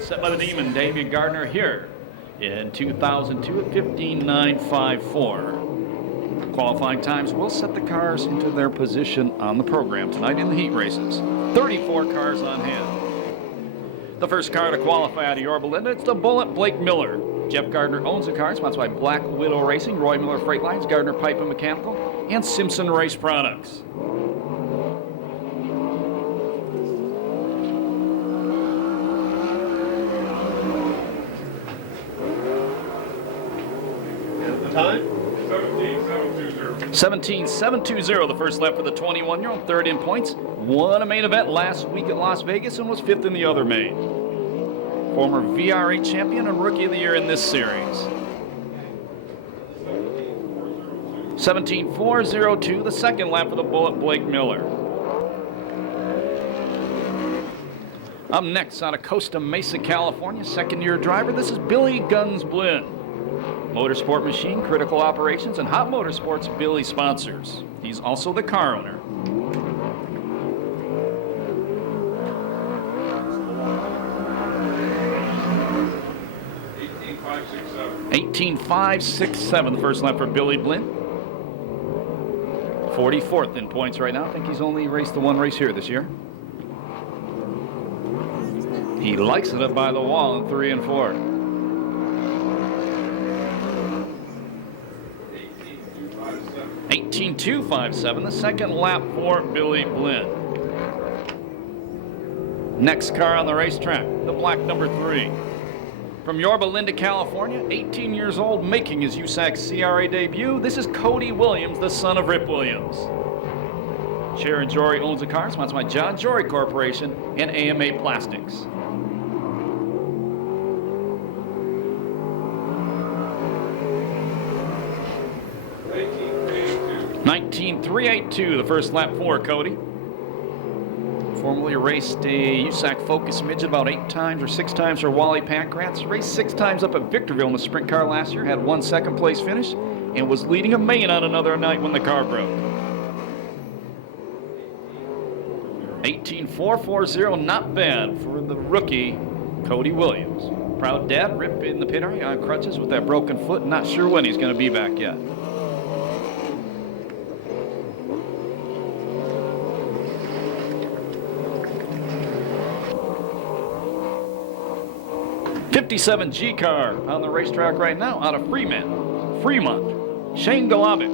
set by the Demon, David Gardner, here in 2002 at 15.954. Qualifying times will set the cars into their position on the program tonight in the heat races. 34 cars on hand. The first car to qualify out of Yorba Linda, it's the Bullet Blake Miller. Jeff Gardner owns the car, sponsored by Black Widow Racing, Roy Miller Freight Lines, Gardner Pipe and Mechanical, and Simpson Race Products. Time? 17.720, the first lap for the 21-year-old, third in points. Won a main event last week at Las Vegas and was fifth in the other main. Former VRA champion and Rookie of the Year in this series. 17.402, the second lap for the Bullet Blake Miller. Up next, out of Costa Mesa, California, second-year driver, this is Billy Guns Blinn. Motorsport Machine, Critical Operations, and Hot Motorsports Billy sponsors. He's also the car owner. .567, the first lap for Billy Blinn. 44th in points right now. I think he's only raced the one race here this year. He likes it up by the wall in 3 and 4. 18.257, the second lap for Billy Blinn. Next car on the racetrack, the black number 3. From Yorba Linda, California, 18 years old, making his USAC CRA debut, this is Cody Williams, the son of Rip Williams. Sharon Jory owns the car, sponsored by John Jory Corporation and AMA Plastics. .382, the first lap for Cody. Formerly raced a USAC Focus Midget about 8 times or 6 times for Wally Pancratz. Raced 6 times up at Victorville in the sprint car last year. Had 1 second place finish and was leading a main on another night when the car broke. 18.440, not bad for the rookie Cody Williams. Proud dad, Rip in the pit area on crutches with that broken foot. Not sure when he's going to be back yet. 57 G car on the racetrack right now out of Fremont, Shane Golovic.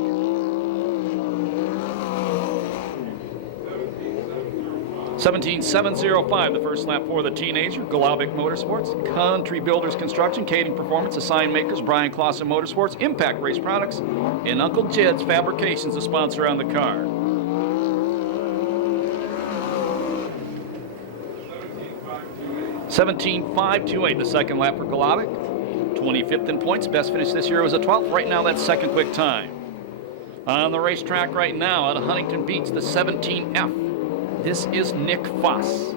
17.705, the first lap for the teenager, Golovic Motorsports, Country Builders Construction, Kading Performance, Assign Makers, Brian Clausen Motorsports, Impact Race Products, and Uncle Jed's Fabrications, the sponsor on the car. 17.528, the second lap for Golovic. 25th in points. Best finish this year was a 12th. Right now, that's second quick time. On the racetrack right now, out of Huntington Beach, the 17F. This is Nick Foss.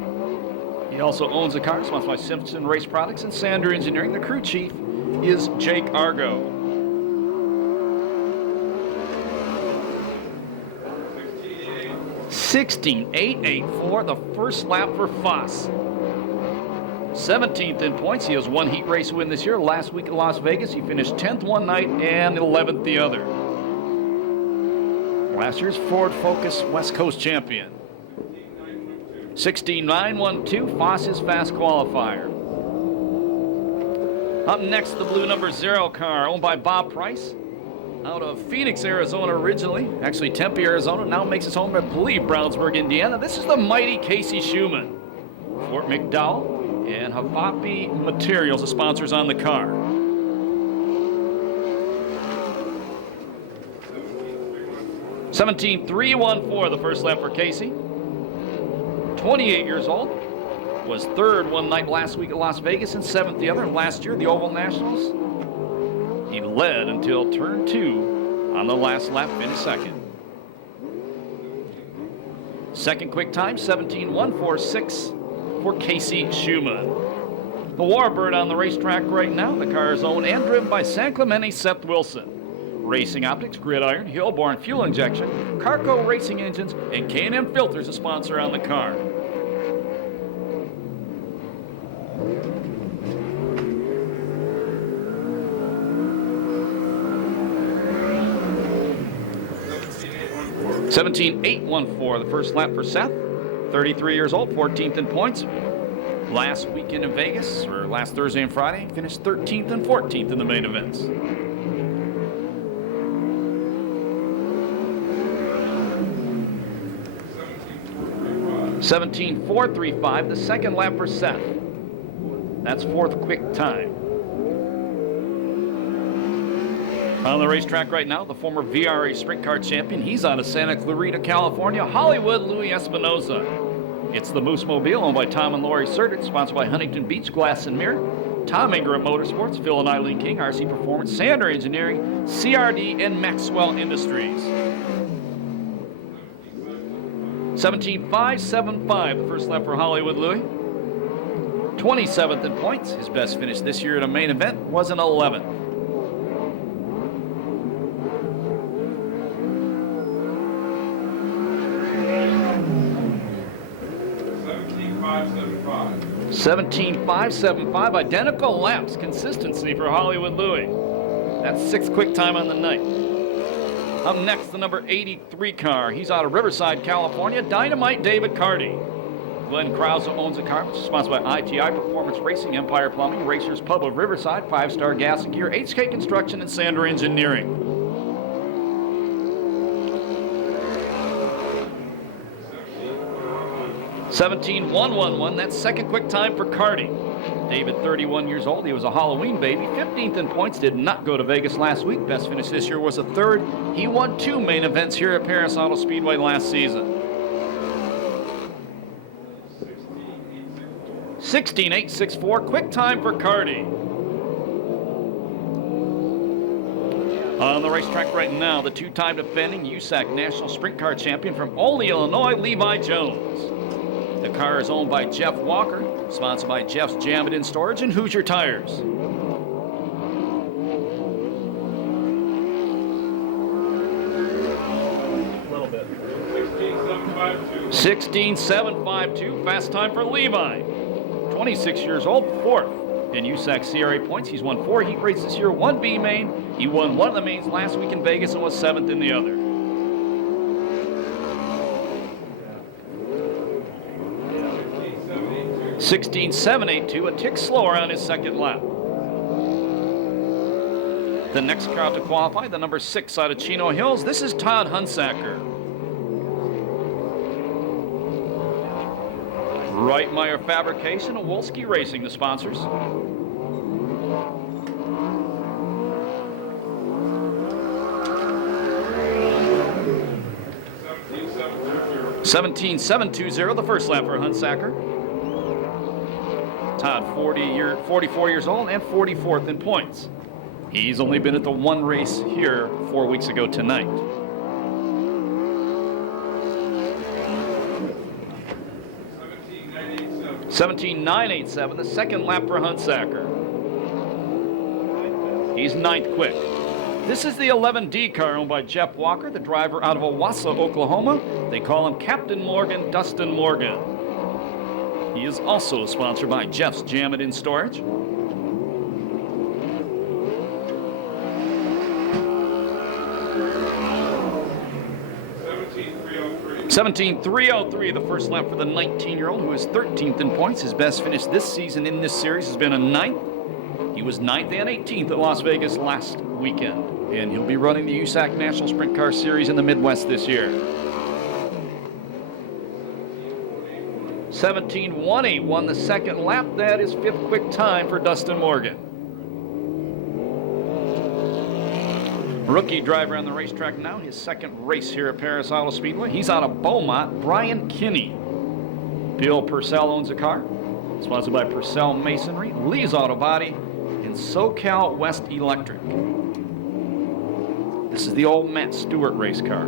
He also owns the car, sponsored by Simpson Race Products and Sander Engineering. The crew chief is Jake Argo. 16.884, the first lap for Foss. 17th in points. He has 1 heat race win this year. Last week at Las Vegas, he finished 10th one night and 11th the other. Last year's Ford Focus West Coast champion. 16.912, Foss's fast qualifier. Up next, the blue number 0 car, owned by Bob Price, out of Phoenix, Arizona originally. Actually, Tempe, Arizona, now makes its home, I believe, Brownsburg, Indiana. This is the mighty Casey Schumann. Fort McDowell and Havapi Materials, the sponsors on the car. 17.314, the first lap for Casey. 28 years old. Was 3rd one night last week at Las Vegas and 7th the other. Last year, the Oval Nationals, he led until turn 2 on the last lap, finished 2nd. Second quick time, 17.146 for Casey Schumann. The Warbird on the racetrack right now. The car is owned and driven by San Clemente Seth Wilson. Racing Optics, Gridiron, Hillborn Fuel Injection, Carco Racing Engines, and K&M Filters, a sponsor on the car. 17.814 the first lap for Seth. 33 years old, 14th in points. Last weekend in Vegas, or last Thursday and Friday, finished 13th and 14th in the main events. $17.435 the second lap for Seth. That's fourth quick time. On the racetrack right now, the former VRA Sprint Car champion. He's out of Santa Clarita, California. Hollywood, Louis Espinoza. It's the Moose Mobile, owned by Tom and Lori Surdich, sponsored by Huntington Beach Glass and Mirror, Tom Ingram Motorsports, Phil and Eileen King, RC Performance, Sander Engineering, CRD, and Maxwell Industries. 17.575 the first lap for Hollywood Louis. 27th in points. His best finish this year at a main event was an 11th. 17.575, identical laps, consistency for Hollywood Louis. That's sixth quick time on the night. Up next, the number 83 car. He's out of Riverside, California. Dynamite David Carty. Glenn Krause owns the car, which is sponsored by ITI Performance Racing, Empire Plumbing, Racers Pub of Riverside, 5-Star Gas and Gear, HK Construction, and Sander Engineering. $17.111, that's second quick time for Carty. David, 31 years old, he was a Halloween baby, 15th in points, did not go to Vegas last week. Best finish this year was a third. He won 2 main events here at Perris Auto Speedway last season. 16.864, quick time for Carty. On the racetrack right now, the two-time defending USAC National Sprint Car champion from Olney, Illinois, Levi Jones. The car is owned by Jeff Walker, sponsored by Jeff's Jam It In Storage and Hoosier Tires. A little bit. 16.752, fast time for Levi. 26 years old, fourth in USAC CRA points. He's won 4 heat races this year, 1 B main. He won 1 of the mains last week in Vegas and was 7th in the other. 16.782, a tick slower on his second lap. The next car to qualify, the number 6 out of Chino Hills. This is Todd Hunsaker. Reitmeyer Fabrication and Wolski Racing, the sponsors. $17.720, the first lap for Hunsaker. Todd, 44 years old and 44th in points. He's only been at the one race here 4 weeks ago tonight. $17.987, the second lap for Hunsaker. He's 9th quick. This is the 11D car owned by Jeff Walker, the driver out of Owasso, Oklahoma. They call him Captain Morgan, Dustin Morgan. He is also sponsored by Jeff's Jam It In Storage. $17.303, the first lap for the 19-year-old who is 13th in points. His best finish this season in this series has been a 9th. He was 9th and 18th at Las Vegas last weekend. And he'll be running the USAC National Sprint Car Series in the Midwest this year. 17.181 the second lap. That is 5th quick time for Dustin Morgan. Rookie driver on the racetrack now, his second race here at Perris Auto Speedway. He's out of Beaumont, Brian Kinney. Bill Purcell owns the car, sponsored by Purcell Masonry, Lee's Auto Body, and SoCal West Electric. This is the old Matt Stewart race car.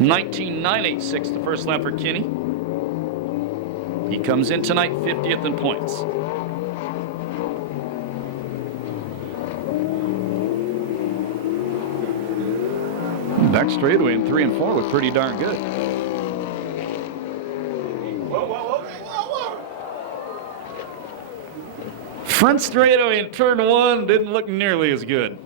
19.986, the first lap for Kinney. He comes in tonight 50th in points. Back straightaway in 3 and 4 look pretty darn good. Front straightaway in turn 1 didn't look nearly as good.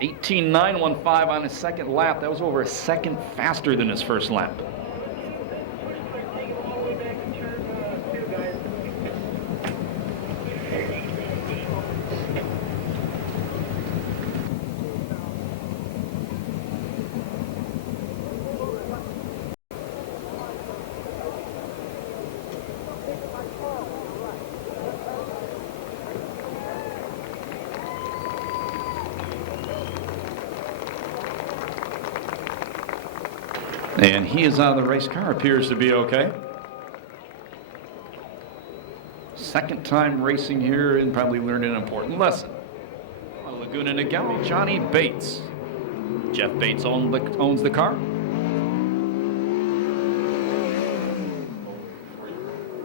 18.915 on his second lap. That was over a second faster than his first lap. And he is out of the race car, appears to be okay. Second time racing here and probably learned an important lesson. On Laguna Niguel, Johnny Bates. Jeff Bates owns the car.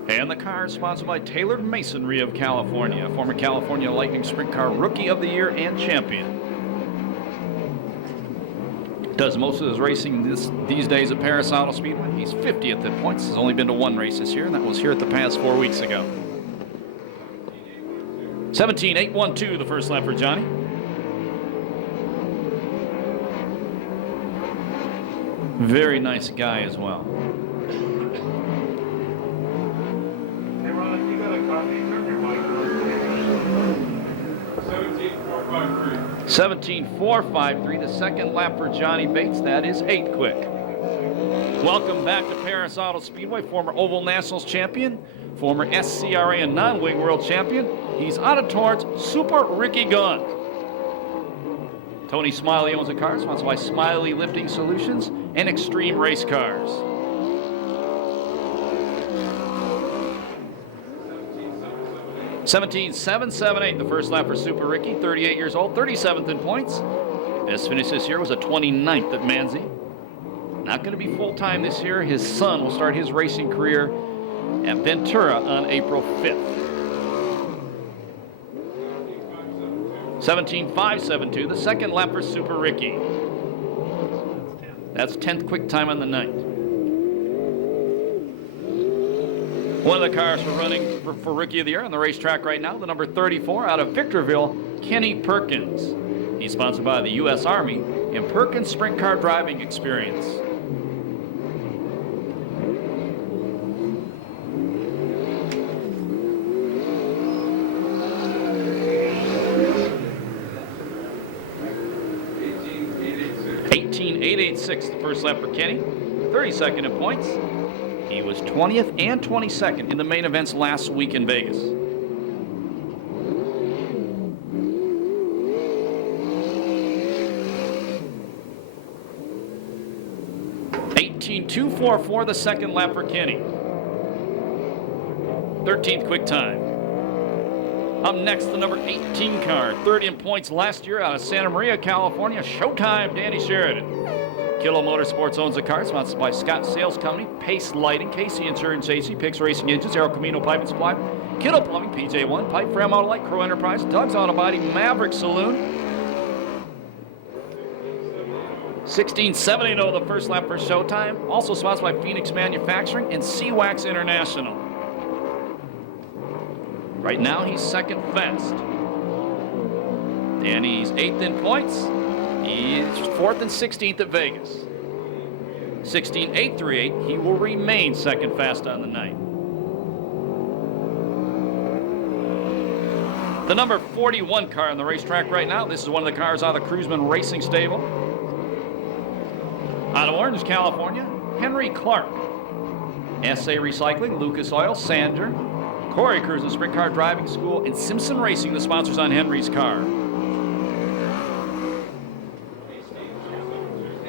And the car is sponsored by Taylor Masonry of California, former California Lightning Sprint Car Rookie of the Year and Champion. Does most of his racing these days at Perris Auto Speedway. He's 50th in points. Has only been to one race this year, and that was here at the pass 4 weeks ago. 17.812 the first lap for Johnny. Very nice guy as well. Hey Ron, you got a copy? Turn your mic on. 17.453, the second lap for Johnny Bates. That is 8 quick. Welcome back to Perris Auto Speedway, former Oval Nationals champion, former SCRA and non-wing world champion. He's out of towards Super Ricky Gunn. Tony Smiley owns the car, sponsored by Smiley Lifting Solutions and Extreme Race Cars. 17.778, the first lap for Super Ricky, 38 years old, 37th in points. Best finish this year was a 29th at Manzi. Not going to be full-time this year. His son will start his racing career at Ventura on April 5th. 17.572, the second lap for Super Ricky. That's 10th quick time on the night. One of the cars we're running for Rookie of the Year on the racetrack right now, the number 34 out of Victorville, Kenny Perkins. He's sponsored by the U.S. Army and Perkins Sprint Car Driving Experience. .886, the first lap for Kenny, 32nd in points. He was 20th and 22nd in the main events last week in Vegas. .18244, the second lap for Kenny. 13th quick time. Up next, the number 18 car, 30 in points last year out of Santa Maria, California. Showtime, Danny Sheridan. Kilo Motorsports owns the car, sponsored by Scott Sales Company, Pace Lighting, Casey Insurance Agency, Picks Racing Engines, Aero Camino Pipe and Supply, Kiddo Plumbing, PJ1, Pipe Frame Auto Light, Crow Enterprise, Doug's Auto Body, Maverick Saloon. 16.780, the first lap for Showtime, also sponsored by Phoenix Manufacturing and Sea-Wax International. Right now, he's second fast. Danny's 8th in points. He's 4th and 16th at Vegas. 16.838, he will remain second fast on the night. The number 41 car on the racetrack right now, this is one of the cars out of the Cruiseman Racing Stable. Out of Orange, California, Henry Clark. SA Recycling, Lucas Oil, Sander, Corey Cruz and Sprint Car Driving School, and Simpson Racing, the sponsors on Henry's car.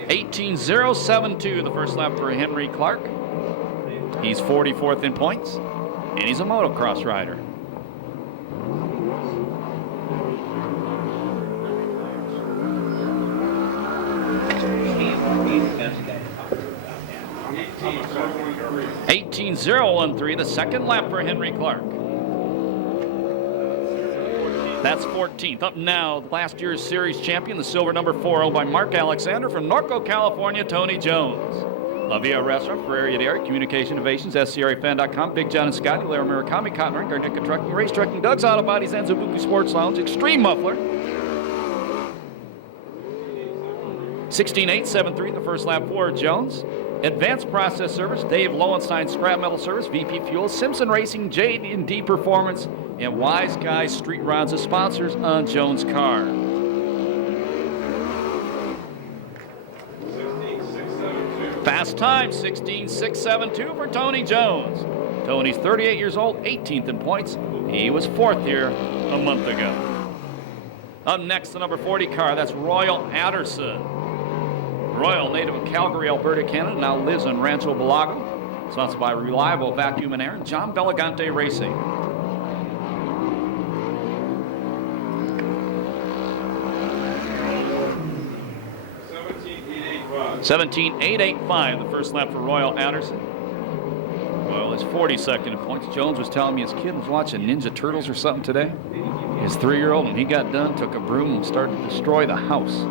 18.072, the first lap for Henry Clark. He's 44th in points, and he's a motocross rider. .18013, the second lap for Henry Clark. That's 14th. Up now, last year's series champion, the silver number 4, owned by Mark Alexander from Norco, California, Tony Jones. La Via Restaurant, Ferreria Dairy, Communication Innovations, SCRAFan.com, Big John and Scotty, Lara Murakami, Cotton Ring, Garnica Trucking, Race Trucking, Doug's Auto Bodies, and Zabuki Sports Lounge, Extreme Muffler. 16.873 the first lap for Jones. Advanced Process Service, Dave Lowenstein Scrap Metal Service, VP Fuel, Simpson Racing, J&D Performance, and Wise Guys Street Rods as sponsors on Jones' car. 16.672. Fast time, 16.672 for Tony Jones. Tony's 38 years old, 18th in points. He was 4th here a month ago. Up next, the number 40 car, that's Royal Anderson. Royal, native of Calgary, Alberta, Canada, now lives in Rancho Belago. Sponsored by Reliable Vacuum and Air and John Belagante Racing. $17,885 the first lap for Royal Anderson. Royal is 42nd in points. Jones was telling me his kid was watching Ninja Turtles or something today. His 3-year-old, when he got done, took a broom and started to destroy the house.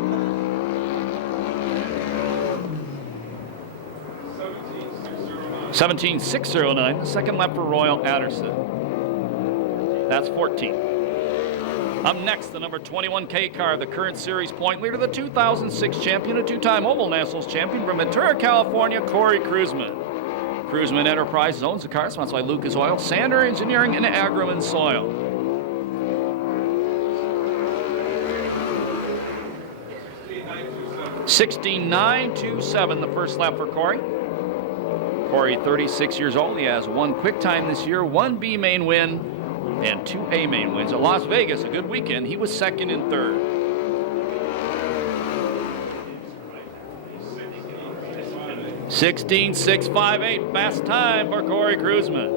17.609, the second lap for Royal Anderson. That's 14th. Up next, the number 21K car, the current series point leader, the 2006 champion, a 2-time Oval Nationals champion from Ventura, California, Corey Cruzman. Cruzman Enterprises owns the car, sponsored by Lucas Oil, Sander Engineering, and Agroman Soil. $16,927 the first lap for Corey. Corey, 36 years old. He has 1 quick time this year, 1 B main win, and 2 A main wins. At Las Vegas, a good weekend. He was 2nd and 3rd. $16,658, fast time for Corey Cruzman.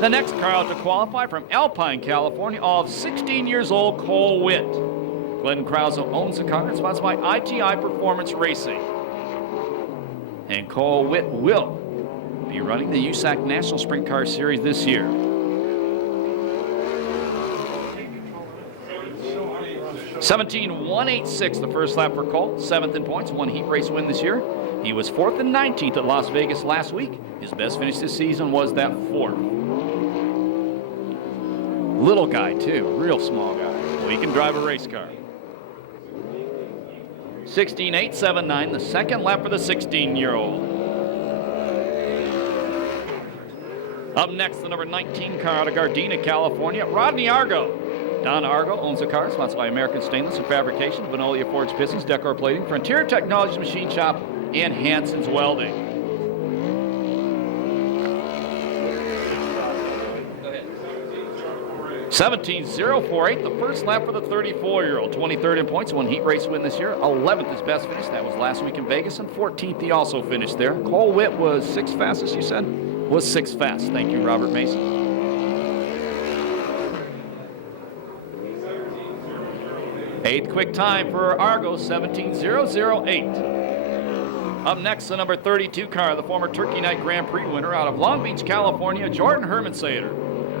The next car out to qualify from Alpine, California, all of 16 years old, Cole Witt. Glenn Krause owns the car, sponsored by ITI Performance Racing. And Cole Witt will be running the USAC National Sprint Car Series this year. $17,186 the first lap for Cole, 7th in points, 1 heat race win this year. He was 4th and 19th at Las Vegas last week. His best finish this season was that 4th. Little guy too, real small guy. Well, he can drive a race car. 16,879, the second lap for the 16-year-old. Up next, the number 19 car out of Gardena, California, Rodney Argo. Don Argo owns the car, sponsored by American Stainless and Fabrication, Venolia Forged Pistons, Decor Plating, Frontier Technologies Machine Shop, and Hanson's Welding. $17,048, the first lap for the 34-year-old. 23rd in points, 1 heat race win this year. 11th his best finish. That was last week in Vegas. And 14th he also finished there. Cole Witt was 6th fastest, you said? Was 6th fast. Thank you, Robert Mason. Eighth quick time for Argo, 17,008. Up next, the number 32 car, the former Turkey Night Grand Prix winner out of Long Beach, California, Jordan Hermansader.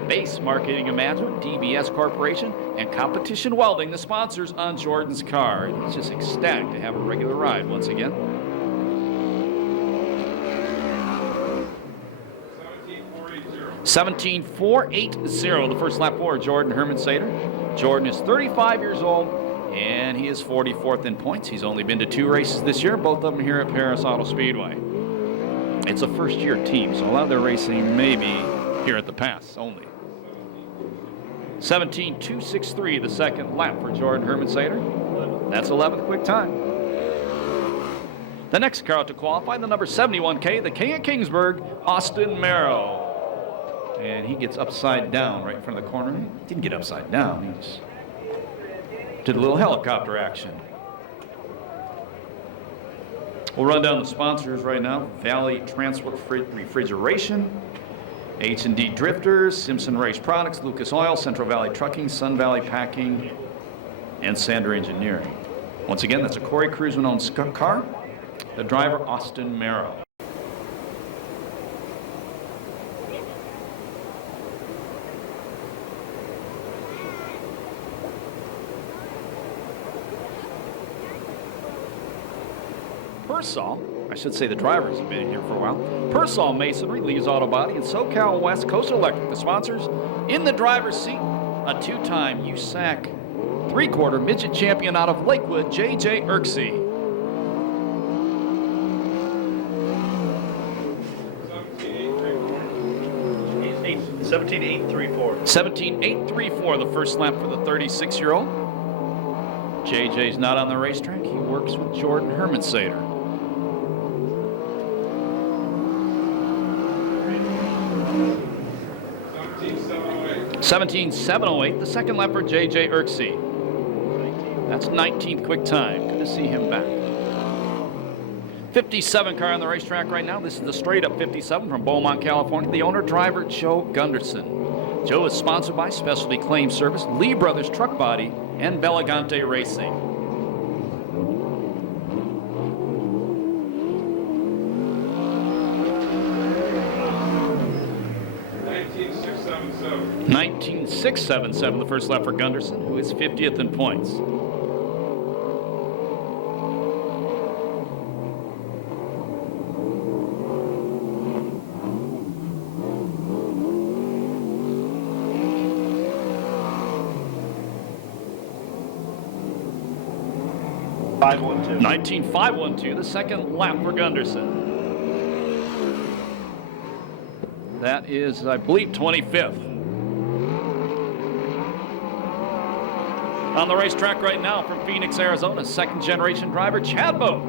Base Marketing and Management, DBS Corporation, and Competition Welding, the sponsors on Jordan's car. He's just ecstatic to have a regular ride once again. 17,480, the first lap for Jordan Hermansader. Jordan is 35 years old, and he is 44th in points. He's only been to 2 races this year, both of them here at Perris Auto Speedway. It's a first-year team, so a lot of their racing may be here at the pass only. 17,263, the second lap for Jordan Hermansader. That's 11th quick time. The next car out to qualify, the number 71K, the King of Kingsburg, Austin Merrow. And he gets upside down right in front of the corner. He didn't get upside down, he just did a little helicopter action. We'll run down the sponsors right now. Valley Transport Refrigeration, H&D Drifters, Simpson Race Products, Lucas Oil, Central Valley Trucking, Sun Valley Packing, and Sander Engineering. Once again, that's a Corey Cruzman-owned car. The driver, Austin Merrow. Persol, I should say the drivers have been here for a while. Persol Masonry, Lee's Auto Body, and SoCal West Coast Electric, the sponsors. In the driver's seat, a 2-time USAC 3-quarter midget champion out of Lakewood, J.J. Irksey. 17.834. 17.834 the first lap for the 36-year-old. JJ's not on the racetrack. He works with Jordan Hermansader. 17.708, the second lap for JJ Irksey. That's 19th quick time. Good to see him back. 57 car on the racetrack right now. This is the straight up 57 from Beaumont, California. The owner driver, Joe Gunderson. Joe is sponsored by Specialty Claim Service, Lee Brothers Truck Body, and Belagante Racing. $19,677. 19.677 the first lap for Gunderson, who is 50th in points. $512. 19.512, the second lap for Gunderson. That is, I believe, 25th. On the racetrack right now from Phoenix, Arizona, second generation driver, Chad Boat.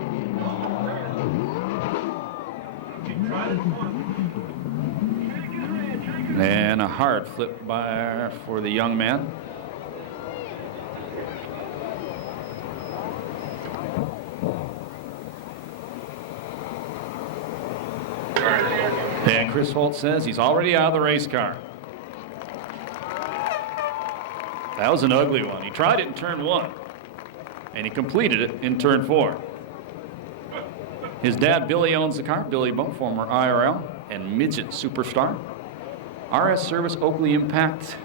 And a hard flip by for the young man. And Chris Holt says he's already out of the race car. That was an ugly one. He tried it in turn 1, and he completed it in turn 4. His dad, Billy, owns the car. Billy Boat, former IRL and midget superstar. RS Service, Oakley Impact,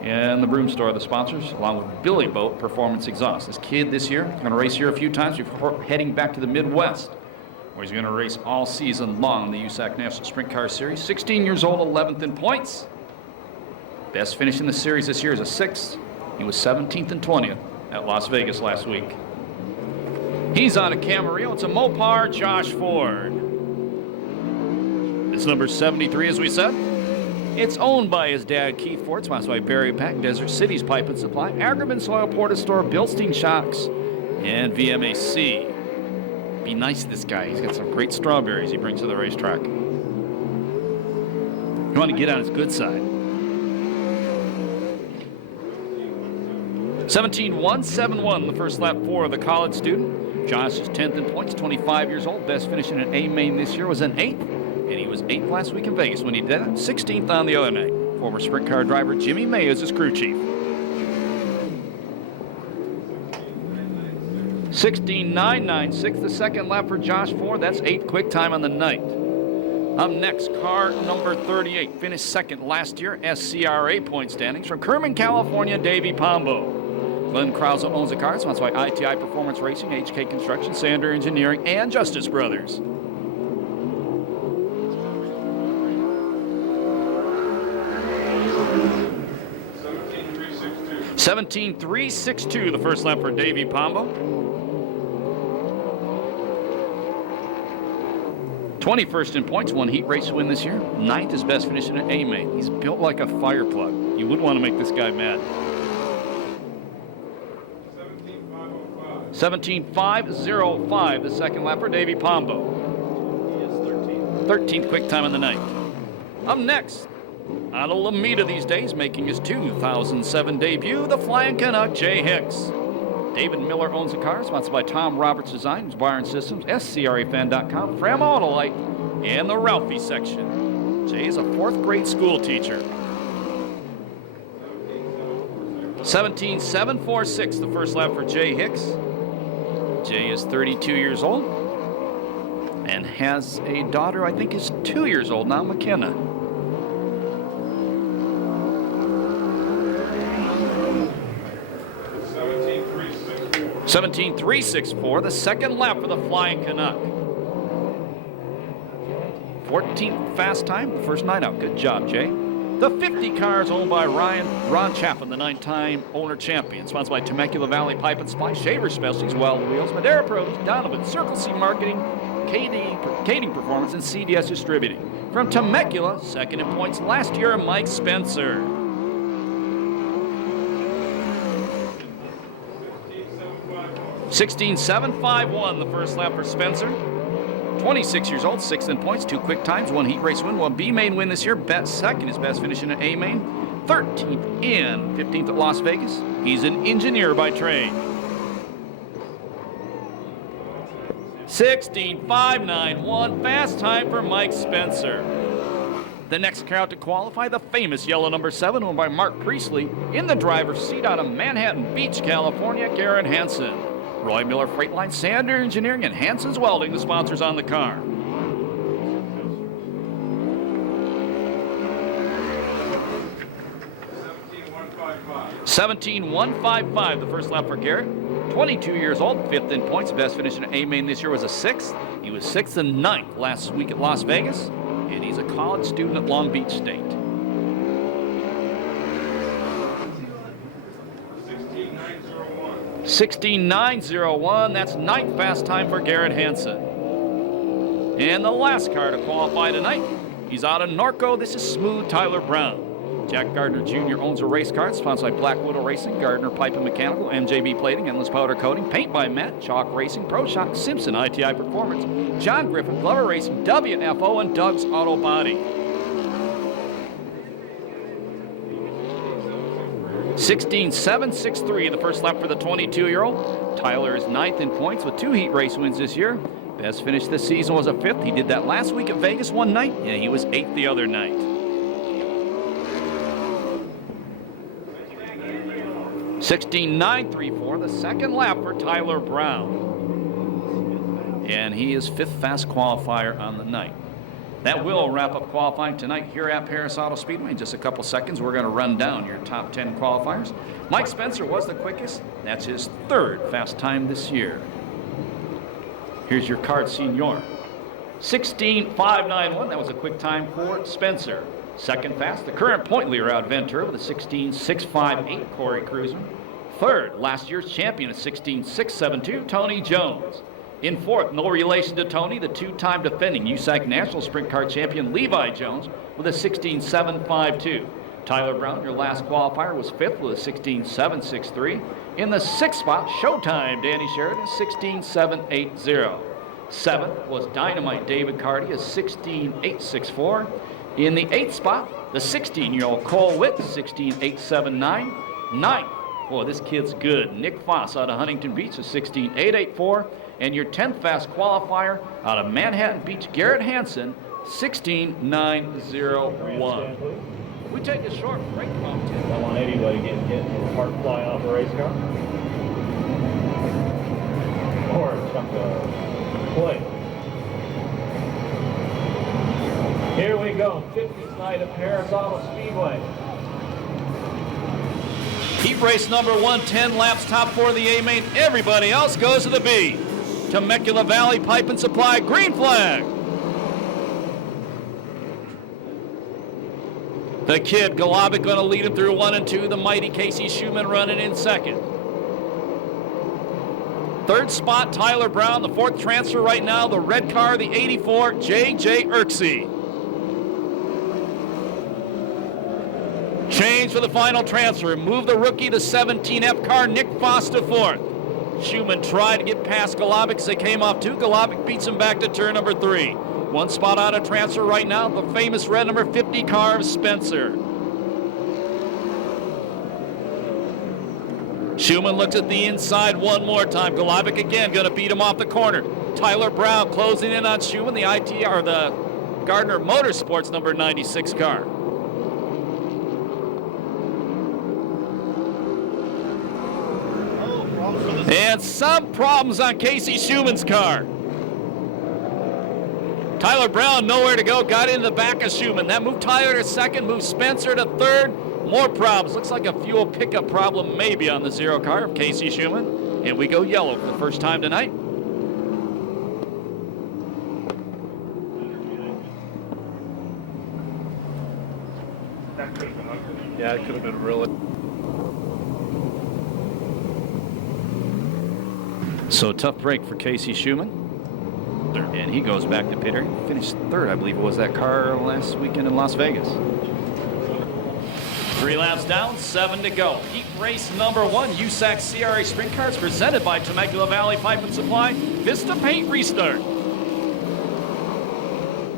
and the Broom Store are the sponsors, along with Billy Boat Performance Exhaust. This kid this year is going to race here a few times before heading back to the Midwest, where he's going to race all season long in the USAC National Sprint Car Series. 16 years old, 11th in points. Best finish in the series this year is a 6th. He was 17th and 20th at Las Vegas last week. He's on a Camarillo. It's a Mopar, Josh Ford. It's number 73, as we said. It's owned by his dad, Keith Ford, sponsored by Berry Pack, Desert Cities Pipe and Supply, Agrabin Soil, Porta Store, Bilstein Shocks, and VMAC. Be nice to this guy. He's got some great strawberries he brings to the racetrack. You want to get on his good side. 17.171 the first lap for the college student. Josh is 10th in points, 25 years old. Best finish in an A main this year was an 8th, and he was 8th last week in Vegas when he did it. 16th on the other night. Former sprint car driver Jimmy May is his crew chief. 16.996 the second lap for Josh Ford. That's 8th quick time on the night. Up next, car number 38. Finished second last year, SCRA point standings from Kerman, California, Davey Pombo. Glenn Krause owns the car, sponsored by ITI Performance Racing, HK Construction, Sander Engineering, and Justice Brothers. 17.362 the first lap for Davey Pombo. 21st in points, one heat race win this year. 9th is best finish in an A main. He's built like a fire plug. You would want to make this guy mad. 17.505 the second lap for Davey Pombo. 13th quick time of the night. Up next, on Alameda these days, making his 2007 debut, the Flying Canuck, Jay Hicks. David Miller owns the car, sponsored by Tom Roberts Designs, Barn Systems, SCRAFan.com, Fram Autolite, and the Ralphie section. Jay is a 4th grade school teacher. 17.746 the first lap for Jay Hicks. Jay is 32 years old and has a daughter, I think is 2 years old now, McKenna. 17.364, the second lap for the Flying Canuck. 14th fast time, first night out. Good job, Jay. The 50 car is owned by Ron Chapin, the 9-time owner champion. Sponsored by Temecula Valley Pipe and Supply, Shaver Specialties, Wild Wheels, Madera Pros, Donovan, Circle C Marketing, Kading Performance, and CDS Distributing. From Temecula, second in points last year, Mike Spencer. 16.751 the first lap for Spencer. 26 years old, sixth in points, 2 quick times, 1 heat race win, 1 B main win this year. Second, his best finish in an A main. 13th and 15th at Las Vegas. He's an engineer by trade. 16.591, fast time for Mike Spencer. The next car out to qualify, the famous yellow number 7, owned by Mark Priestley, in the driver's seat out of Manhattan Beach, California, Garrett Hansen. Roy Miller Freightline, Sander Engineering, and Hansen's Welding, the sponsors on the car. 17.155 the first lap for Garrett. 22 years old, 5th in points. Best finish in A main this year was a 6th. He was 6th and 9th last week at Las Vegas, and he's a college student at Long Beach State. 16.901, that's 9th fast time for Garrett Hansen. And the last car to qualify tonight, he's out of Norco. This is Smooth Tyler Brown. Jack Gardner Jr. owns a race car, sponsored by Black Widow Racing, Gardner Pipe and Mechanical, MJB Plating, Endless Powder Coating, Paint by Matt, Chalk Racing, Pro Shop, Simpson, ITI Performance, John Griffin, Glover Racing, WFO, and Doug's Auto Body. 16.763 the first lap for the 22-year-old. Tyler is 9th in points with 2 heat race wins this year. Best finish this season was a 5th. He did that last week at Vegas one night, and he was 8th the other night. 16.934 the second lap for Tyler Brown. And he is 5th fast qualifier on the night. That will wrap up qualifying tonight here at Perris Auto Speedway. In just a couple seconds, we're going to run down your top 10 qualifiers. Mike Spencer was the quickest. That's his 3rd fast time this year. Here's your card, Senor. 16.591, that was a quick time for Spencer. Second fast, the current point leader out Ventura with a 16.658, Corey Cruiser. 3rd, last year's champion at 16.672, Tony Jones. In 4th, no relation to Tony, the 2-time defending USAC National Sprint Car champion Levi Jones with a 16.752. Tyler Brown, your last qualifier, was 5th with a 16.763. In the 6th spot, Showtime Danny Sheridan, 16.780. 7th was Dynamite David Carty, a 16.864. In the 8th spot, the 16-year-old Cole Witt, 16.879. 9th, boy, this kid's good, Nick Foss out of Huntington Beach, a 16.884. And your 10th fast qualifier out of Manhattan Beach, Garrett Hansen, 16.901. We take a short break. I want anybody to get a park fly off a race car. Or a chunk of play. Here we go, 50th night at Perris Auto Speedway. Heat race number 1, 10 laps, top 4 of the A main. Everybody else goes to the B. Temecula Valley Pipe and Supply, green flag. The kid, Golovic, going to lead him through 1 and 2. The mighty Casey Schumann running in 2nd. 3rd spot, Tyler Brown. The 4th transfer right now, the red car, the 84, J.J. Irksey. Change for the final transfer. Move the rookie, the 17F car, Nick Foss to 4th. Schumann tried to get past Golovic as they came off 2. Golovic beats him back to turn number 3. 1 spot out of transfer right now, the famous red number 50 car of Spencer. Schumann looks at the inside one more time. Golovic again going to beat him off the corner. Tyler Brown closing in on Schumann, the ITR, the Gardner Motorsports number 96 car. And some problems on Casey Schumann's car. Tyler Brown nowhere to go, got in the back of Schumann. That moved Tyler to 2nd, moved Spencer to 3rd. More problems. Looks like a fuel pickup problem maybe on the 0 car of Casey Schumann. And we go yellow for the first time tonight. That could have been ugly. Yeah, it could have been really. So tough break for Casey Schumann. And he goes back to pit area. Finished third, I believe it was that car last weekend in Las Vegas. 3 laps down, 7 to go. Heat race number 1, USAC CRA Sprint Cars, presented by Temecula Valley Pipe and Supply. Vista Paint restart.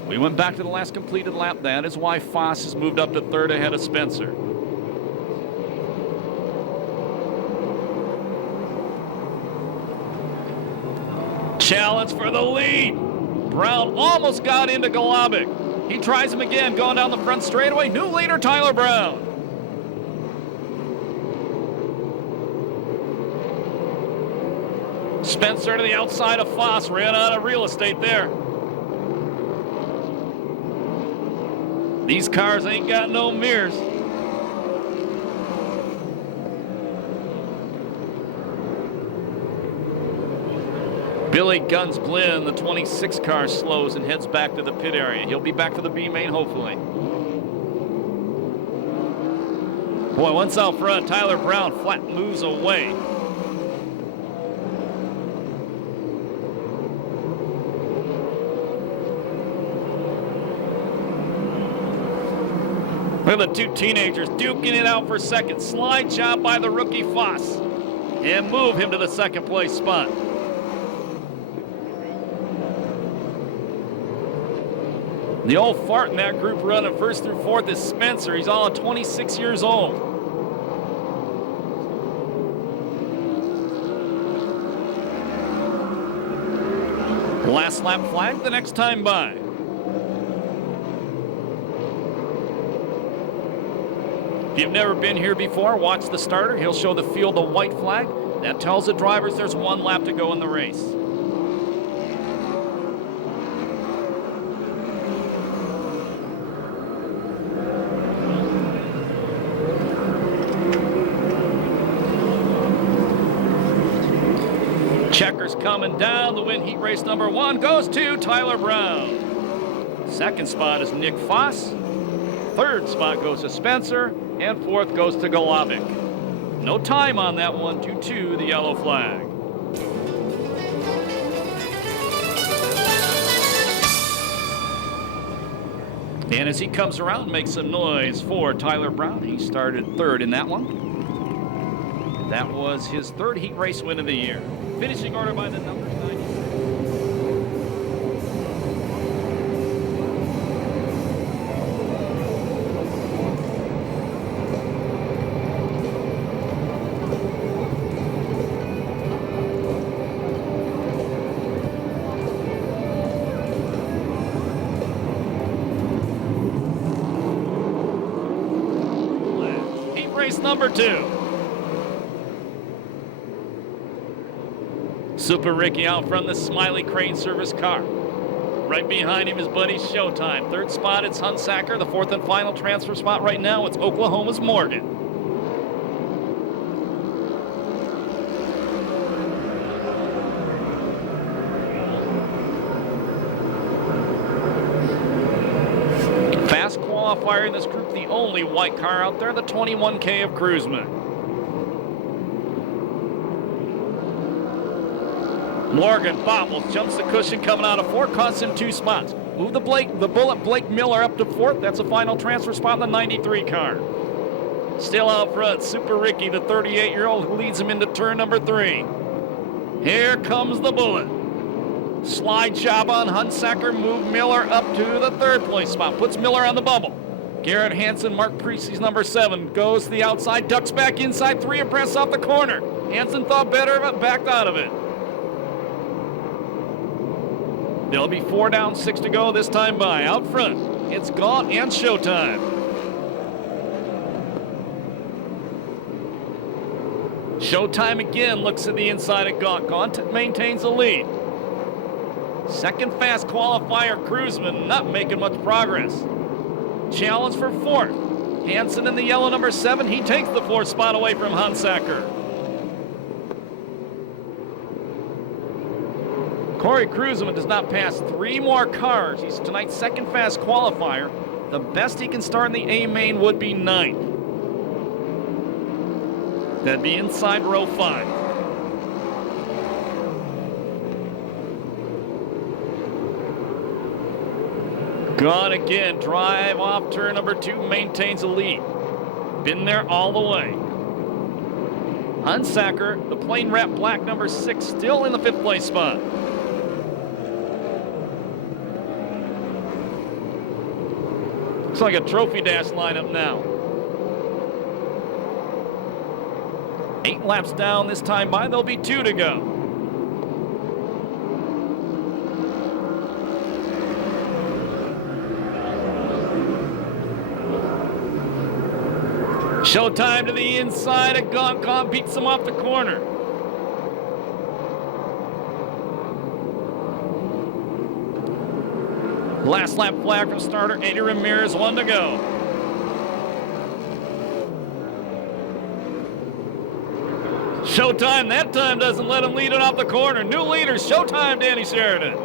We went back to the last completed lap. That is why Foss has moved up to third ahead of Spencer. Challenge for the lead. Brown almost got into Golobic. He tries him again, going down the front straightaway. New leader, Tyler Brown. Spencer to the outside of Foss, ran out of real estate there. These cars ain't got no mirrors. Billy Guns Glynn, the 26 car, slows and heads back to the pit area. He'll be back for the B main, hopefully. Boy, once out front, Tyler Brown flat moves away. Look at the two teenagers duking it out for second. Slide job by the rookie Foss. And move him to the second place spot. The old fart in that group running first through fourth is Spencer. He's all of 26 years old. Last lap flag the next time by. If you've never been here before, watch the starter. He'll show the field the white flag. That tells the drivers there's 1 lap to go in the race. Checkers coming down. The win heat race number 1 goes to Tyler Brown. Second spot is Nick Foss. Third spot goes to Spencer. And fourth goes to Golobic. No time on that one due to the yellow flag. And as he comes around, makes some noise for Tyler Brown. He started third in that one. That was his third heat race win of the year. Finishing order by the numbers. Race number 2. Super Ricky out from the Smiley Crane Service car. Right behind him is Buddy Showtime. Third spot, it's Hunsacker. The fourth and final transfer spot right now, it's Oklahoma's Morgan. Fast qualifier in this group, the only white car out there, the 21K of Cruzman. Morgan bobbles, jumps the cushion coming out of 4, costs him 2 spots. Move the bullet Blake Miller up to 4th. That's a final transfer spot in the 93 car. Still out front, Super Ricky, the 38-year-old who leads him into turn number 3. Here comes the bullet. Slide job on Hunsacker, move Miller up to the 3rd place spot. Puts Miller on the bubble. Garrett Hansen, Mark Precy's number 7, goes to the outside, ducks back inside, 3 abreast off the corner. Hansen thought better of it, backed out of it. There'll be 4 down, 6 to go this time by. Out front, it's Gaunt and Showtime. Showtime again looks at the inside of Gaunt. Gaunt maintains the lead. Second fast qualifier, Cruzman, not making much progress. Challenge for 4th. Hansen in the yellow number 7. He takes the 4th spot away from Hunsacker. Corey Cruzman does not pass 3 more cars. He's tonight's second fast qualifier. The best he can start in the A main would be 9th. That'd be inside row 5. Gone again. Drive off turn number 2. Maintains the lead. Been there all the way. Hunsaker, the plain wrap black number 6, still in the 5th place spot. Looks like a trophy dash lineup now. 8 laps down this time by. There'll be 2 to go. Showtime to the inside. A Gonk beats him off the corner. Last lap flag from starter Eddie Ramirez, 1 to go. Showtime that time doesn't let him lead it off the corner. New leader, Showtime, Danny Sheridan.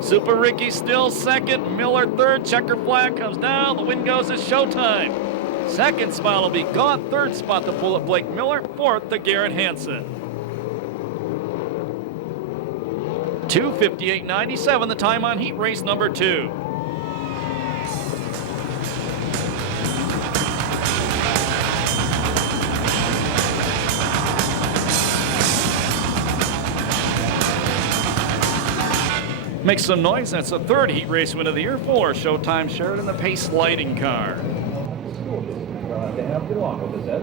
Super Ricky still second, Miller third, checker flag comes down, the win goes to Showtime. Second spot will be Gaunt, third spot to Bullet Blake Miller, fourth to Garrett Hansen. 2:58.97 the time on heat race number 2. Makes some noise. That's the 3rd heat race win of the year for Showtime Sheridan, the Pace Lighting car. They have to walk with this,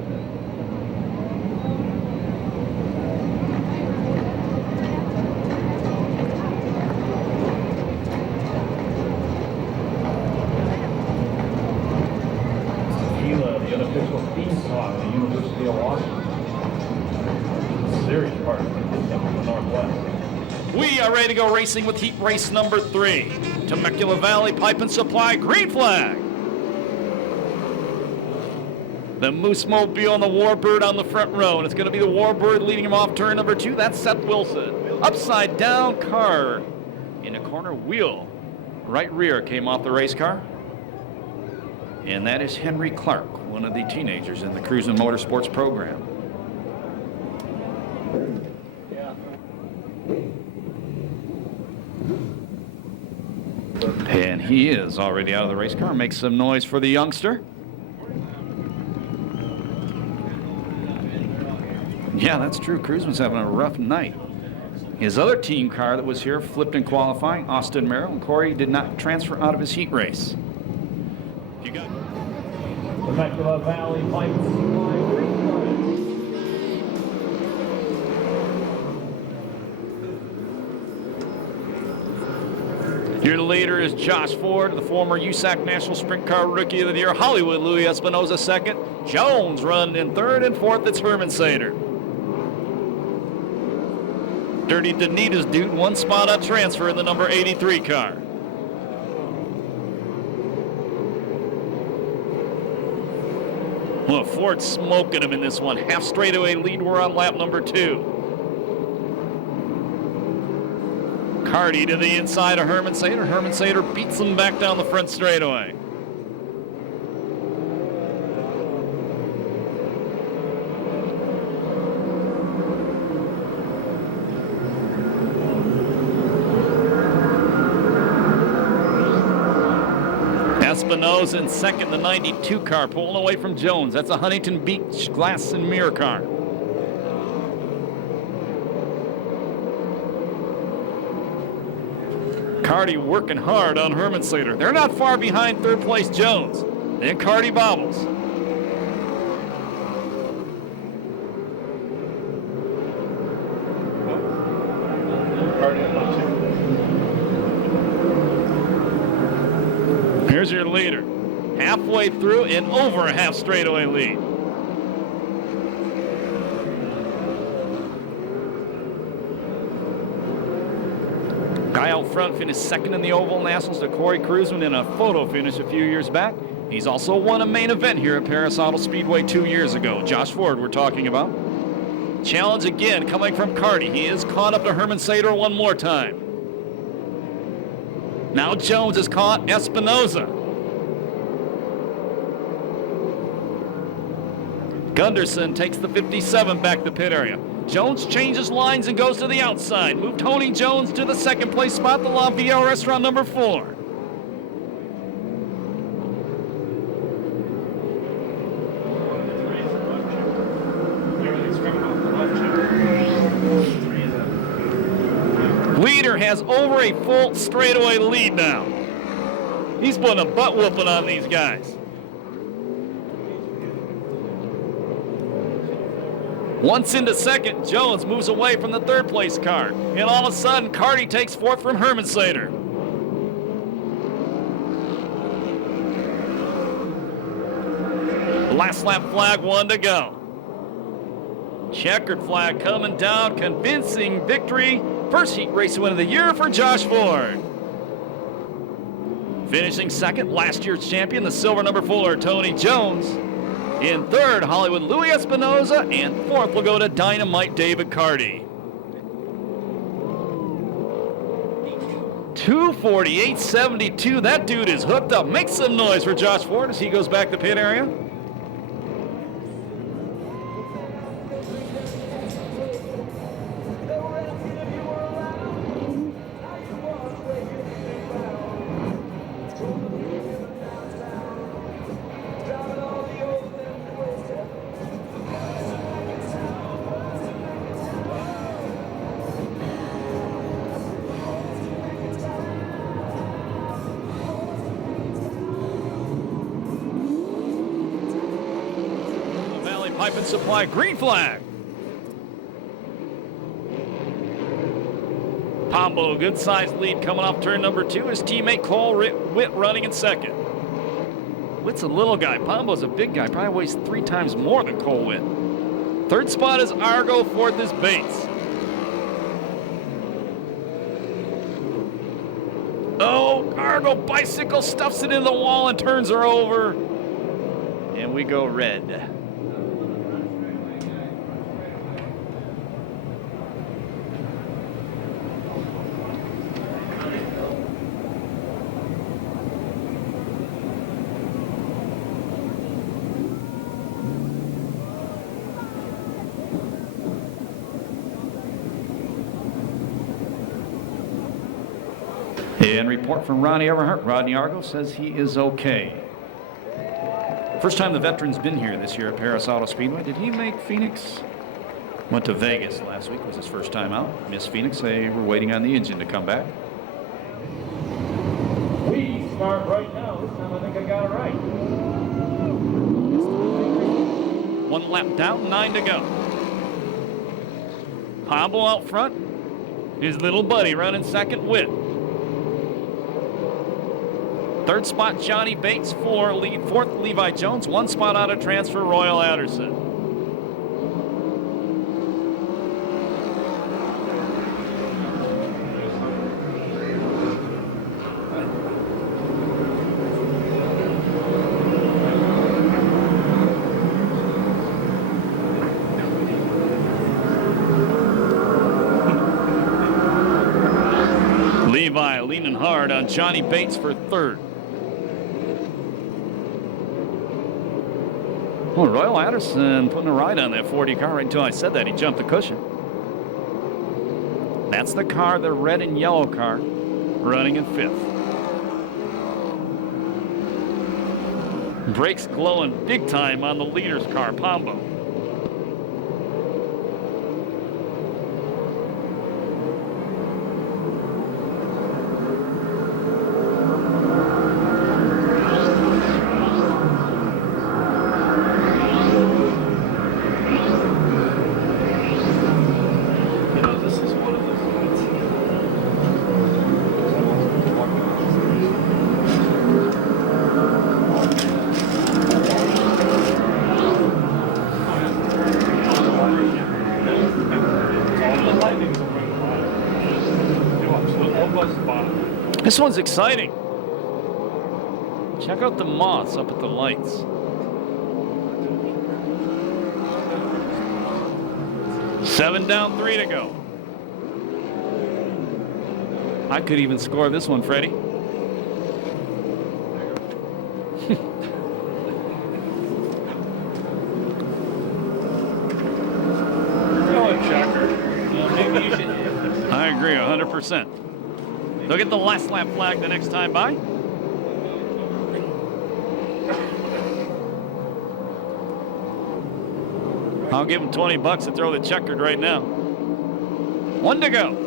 the unofficial theme song of the University of Washington. Serious part of the Northwest. We are ready to go racing with heat race number 3. Temecula Valley Pipe and Supply, green flag. The Moose Mobile and the Warbird on the front row, and it's going to be the Warbird leading him off turn number 2. That's Seth Wilson. Upside down car in a corner wheel. Right rear came off the race car. And that is Henry Clark, one of the teenagers in the Cruising Motorsports program. And he is already out of the race car. Makes some noise for the youngster. Yeah, that's true. Cruzman's having a rough night. His other team car that was here flipped in qualifying, Austin Merrill, and Corey did not transfer out of his heat race. You got Temecula Valley Pipe and Supply, green flag. Your leader is Josh Ford, the former USAC National Sprint Car Rookie of the Year. Hollywood Louis Espinoza second. Jones running in third, and fourth it's Herman Sater. Dirty Danita's dude, 1 spot on transfer in the number 83 car. Well, Ford smoking him in this one. Half straightaway lead. We're on lap number 2. Carty to the inside of Herman Sater. Herman Sater beats him back down the front straightaway. Espinoza in second, the 92 car, pulling away from Jones. That's a Huntington Beach glass and mirror car. Carty working hard on Herman Sater. They're not far behind third place Jones. Then Carty bobbles. Here's your leader. Halfway through and over a half straightaway lead. Guy out front finished second in the Oval Nationals to Corey Cruzman in a photo finish a few years back. He's also won a main event here at Perris Auto Speedway 2 years ago. Josh Ford we're talking about. Challenge again coming from Carty. He is caught up to Herman Sater 1 more time. Now Jones has caught Espinoza. Gunderson takes the 57 back to pit area. Jones changes lines and goes to the outside. Move Tony Jones to the second place spot, the La Villa restaurant number 4. Leader has over a full straightaway lead now. He's putting a butt whooping on these guys. Once into second, Jones moves away from the third place car. And all of a sudden, Carty takes fourth from Hermansader. Last lap flag, 1 to go. Checkered flag coming down, convincing victory. First heat race win of the year for Josh Ford. Finishing second, last year's champion, the silver number 4, Tony Jones. In third, Hollywood Louis Espinoza, and fourth will go to Dynamite David Carty. 2:48.72. That dude is hooked up. Make some noise for Josh Ford as he goes back to pit area. Pipe and Supply, green flag. Pombo, good sized lead coming off turn number 2. His teammate Cole Witt running in second. Witt's a little guy. Pombo's a big guy, probably weighs 3 times more than Cole Witt. Third spot is Argo, fourth is Bates. Oh, Argo bicycle stuffs it in the wall and turns her over. And we go red. And report from Ronnie Everhart. Rodney Argo says he is okay. First time the veteran's been here this year at Perris Auto Speedway. Did he make Phoenix? Went to Vegas last week, was his first time out. Missed Phoenix. They were waiting on the engine to come back. We start right now. This time I think I got it right. 1 lap down, 9 to go. Pombo out front. His little buddy running second, Witt. Third spot, Johnny Bates. Fourth, Levi Jones. 1 spot out of transfer, Royal Anderson. Levi leaning hard on Johnny Bates for third. Well, Royal Anderson putting a ride on that 40 car right until I said that. He jumped the cushion. That's the car, the red and yellow car, running in 5th. Brakes glowing big time on the leader's car, Pombo. This one's exciting. Check out the moths up at the lights. Seven down, 3 to go. I could even score this one, Freddie. Go ahead, Chuck. 50%. They'll get the last lap flag the next time by. I'll give him $20 to throw the checkered right now. 1 to go.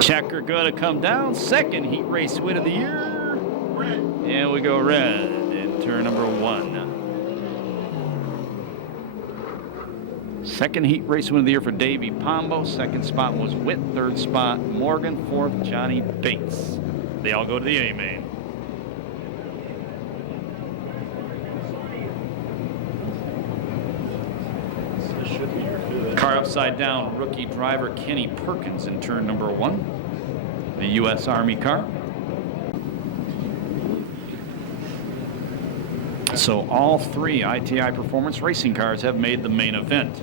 Checker going to come down. Second heat race win of the year. Red. And we go red in turn number 1. Second heat race win of the year for Davey Pombo. Second spot was Witt. Third spot Morgan. Fourth Johnny Bates. They all go to the A main. Car upside down, rookie driver Kenny Perkins in turn number 1. The U.S. Army car. So all 3 ITI Performance racing cars have made the main event.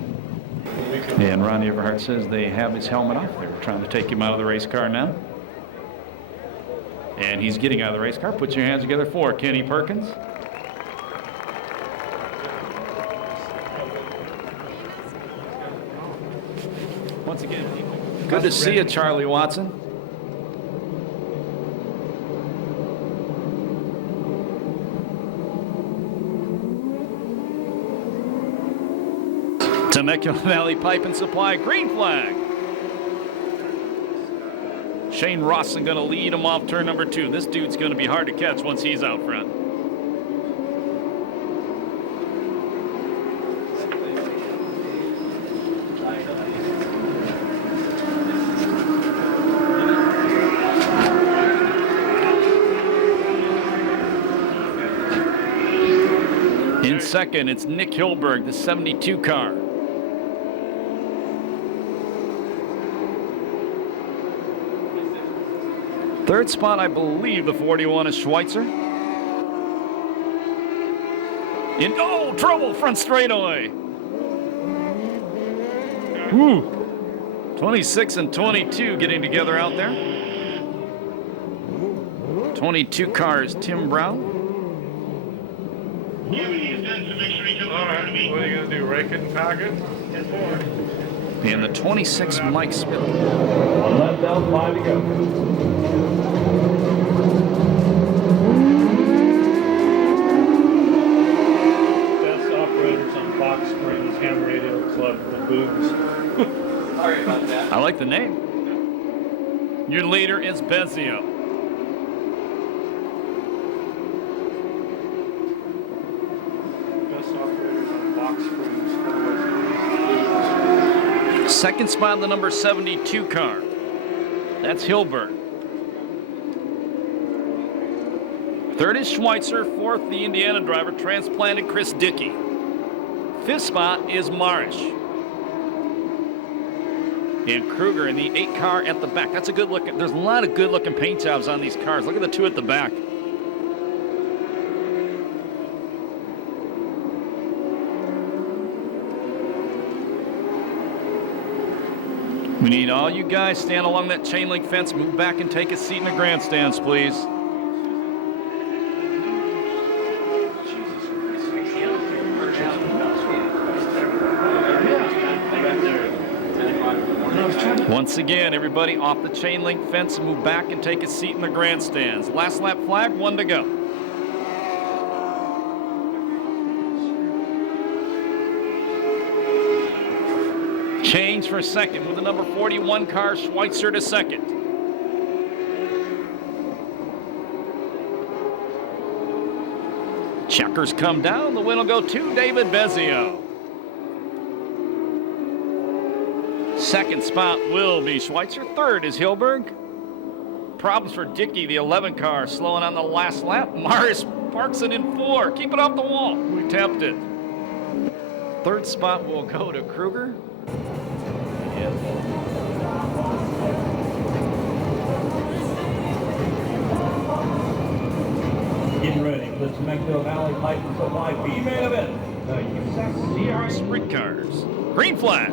And Ronnie Everhart says they have his helmet off. They're trying to take him out of the race car now. And he's getting out of the race car. Put your hands together for Kenny Perkins. Once again, good to see you, Charlie Watson. Temecula Valley Pipe and Supply, green flag. Shane Rawson going to lead him off turn number 2. This dude's going to be hard to catch once he's out front. In second, it's Nick Hilberg, the 72 car. Third spot, I believe the 41 is Schweitzer. In, oh, trouble, front straightaway. Whew. 26 and 22 getting together out there. 22 cars, Tim Brown. All right, what are you going to do, rake it and pack it? And the 26, Mike Smith. 1 left down, 5 to go. Best operators on Box Springs Ham Radio Club, the Boobs. Sorry about that. I like the name. Your leader is Bezio. Best operators on Box Springs. Second spot, the number 72 car. That's Hilbert. Third is Schweitzer. Fourth, the Indiana driver, transplanted Chris Dickey. Fifth spot is Marish. And Kruger in the 8 car at the back. That's a good look. There's a lot of good looking paint jobs on these cars. Look at the 2 at the back. We need all you guys stand along that chain link fence, move back and take a seat in the grandstands, please. Once again, everybody off the chain link fence, move back and take a seat in the grandstands. Last lap flag, 1 to go. Change for second with the number 41 car, Schweitzer to second. Checkers come down. The win will go to David Bezio. Second spot will be Schweitzer. Third is Hilberg. Problems for Dickey, the 11 car, slowing on the last lap. Morris parks it in 4. Keep it off the wall. We tapped it. Third spot will go to Kruger. Getting ready for the Temecula Valley Pipe and Supply B main event. The USAC CRA Sprint cars. Green flag.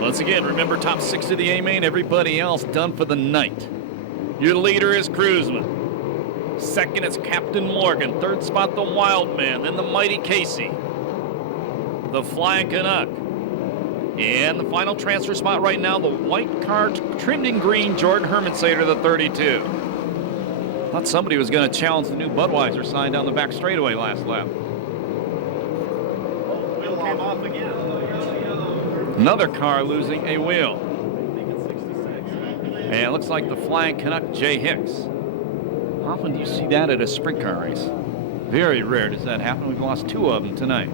Once again, remember top 6 to the A main. Everybody else done for the night. Your leader is Cruzman. Second is Captain Morgan. Third spot, the Wild Man. Then the Mighty Casey. The Flying Canuck. And the final transfer spot right now, the white car trimmed in green, Jordan Hermansader, the 32. Thought somebody was going to challenge the new Budweiser sign down the back straightaway last lap. Wheel came off again. Another car losing a wheel. And it looks like the Flying Canuck, Jay Hicks. How often do you see that at a sprint car race? Very rare does that happen. We've lost 2 of them tonight.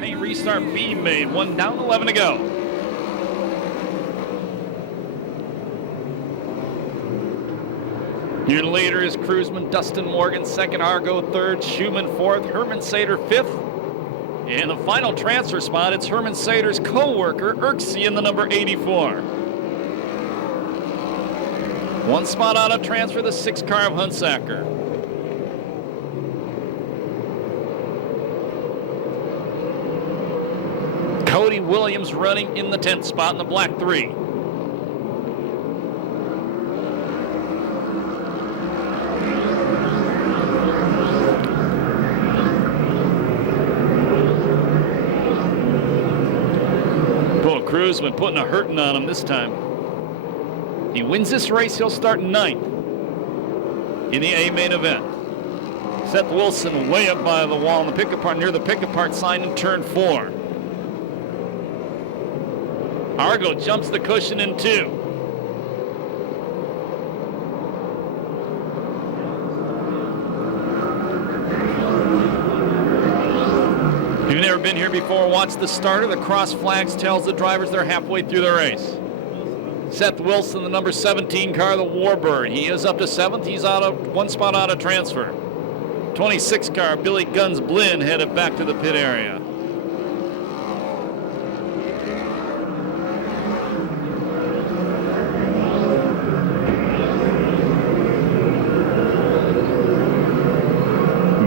Paint restart B made. 1 down, 11 to go. Your leader is Cruzman, Dustin Morgan, second, Argo third, Schumann fourth, Hermansader fifth. In the final transfer spot, it's Hermansader's co-worker, Erksey, in the number 84. 1 spot out of transfer, the 6 car of Hunsaker. Cody Williams running in the 10th spot in the black 3. Cruzman putting a hurting on him this time. He wins this race, he'll start 9th in the A main event. Seth Wilson way up by the wall in the pick-apart, near the pick-apart sign in turn 4. Argo jumps the cushion in 2. If you've never been here before, watch the starter. The cross flags tells the drivers they're halfway through the race. Seth Wilson, the number 17 car, the Warbird. He is up to 7th. He's out of 1 spot out of transfer. 26 car, Billy Guns Blinn, headed back to the pit area.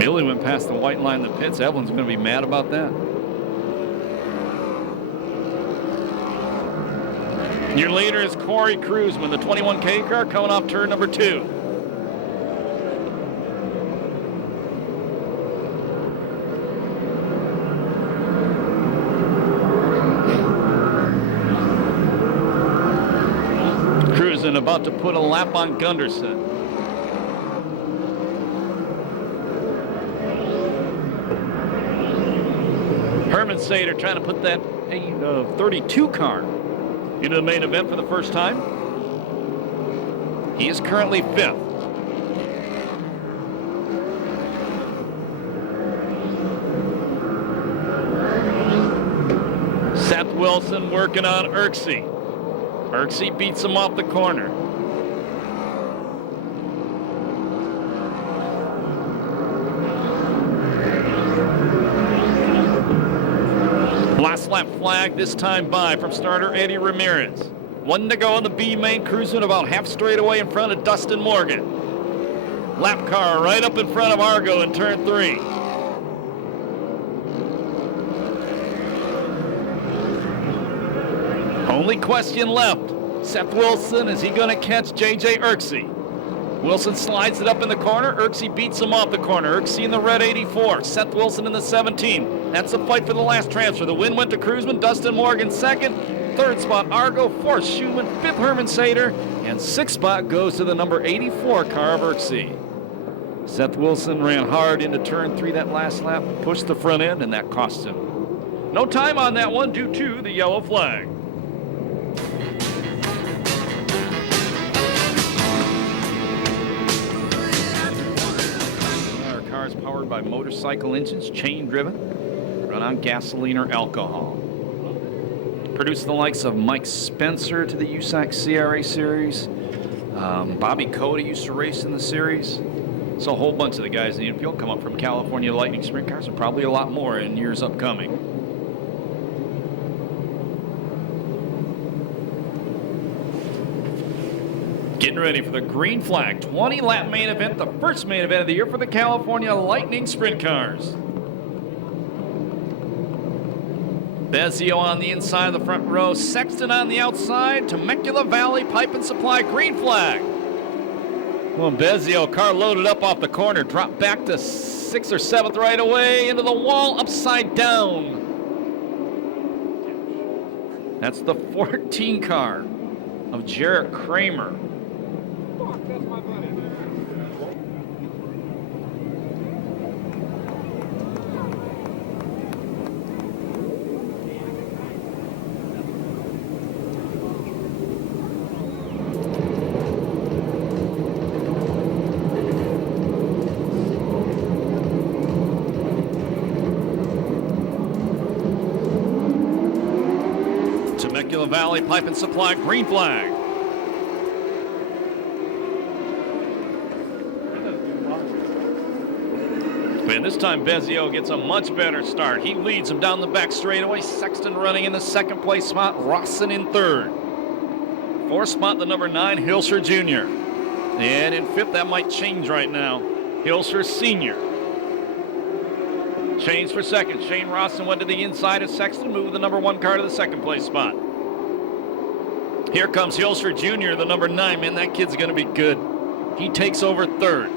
Billy went past the white line in the pits. Evelyn's going to be mad about that. Your leader is Corey Cruzman, the 21K car, coming off turn number 2. Cruzman about to put a lap on Gunderson. Hermansader trying to put that 32 car into the main event for the first time. He is currently 5th. Seth Wilson working on Erksey. Erksey beats him off the corner. Last lap flag, this time by from starter Eddie Ramirez. 1 to go on the B main, cruising about half straight away in front of Dustin Morgan. Lap car right up in front of Argo in turn 3. Only question left. Seth Wilson, is he going to catch J.J. Erksey? Wilson slides it up in the corner. Erksey beats him off the corner. Erksey in the red 84. Seth Wilson in the 17. That's the fight for the last transfer. The win went to Cruzman. Dustin Morgan 2nd. 3rd spot Argo. 4th Schumann. 5th Hermansader. And 6th spot goes to the number 84 car of Erksey. Seth Wilson ran hard into turn 3 that last lap. Pushed the front end, and that cost him. No time on that one due to the yellow flag. Cars powered by motorcycle engines, chain driven, run on gasoline or alcohol. Produced the likes of Mike Spencer to the USAC CRA series. Bobby Cody used to race in the series. So a whole bunch of the guys in the infield come up from California Lightning Sprint Cars, and probably a lot more in years upcoming. Getting ready for the green flag 20 lap main event, the first main event of the year for the California Lightning Sprint Cars. Bezio on the inside of the front row, Sexton on the outside, Temecula Valley Pipe and Supply green flag. Well, Bezio, car loaded up off the corner, dropped back to 6th or 7th right away, into the wall, upside down. That's the 14 car of Jarrett Kramer. That's my buddy. Temecula Valley Pipe and Supply green flag. And this time Bezio gets a much better start. He leads him down the back straightaway. Sexton running in the second place spot. Rawson in third. Fourth spot, the number 9, Hilscher Jr. And in fifth, that might change right now. Hilscher Sr. Change for second. Shane Rawson went to the inside of Sexton, moved the number 1 car to the second place spot. Here comes Hilscher Jr., the number 9. Man, that kid's going to be good. He takes over third.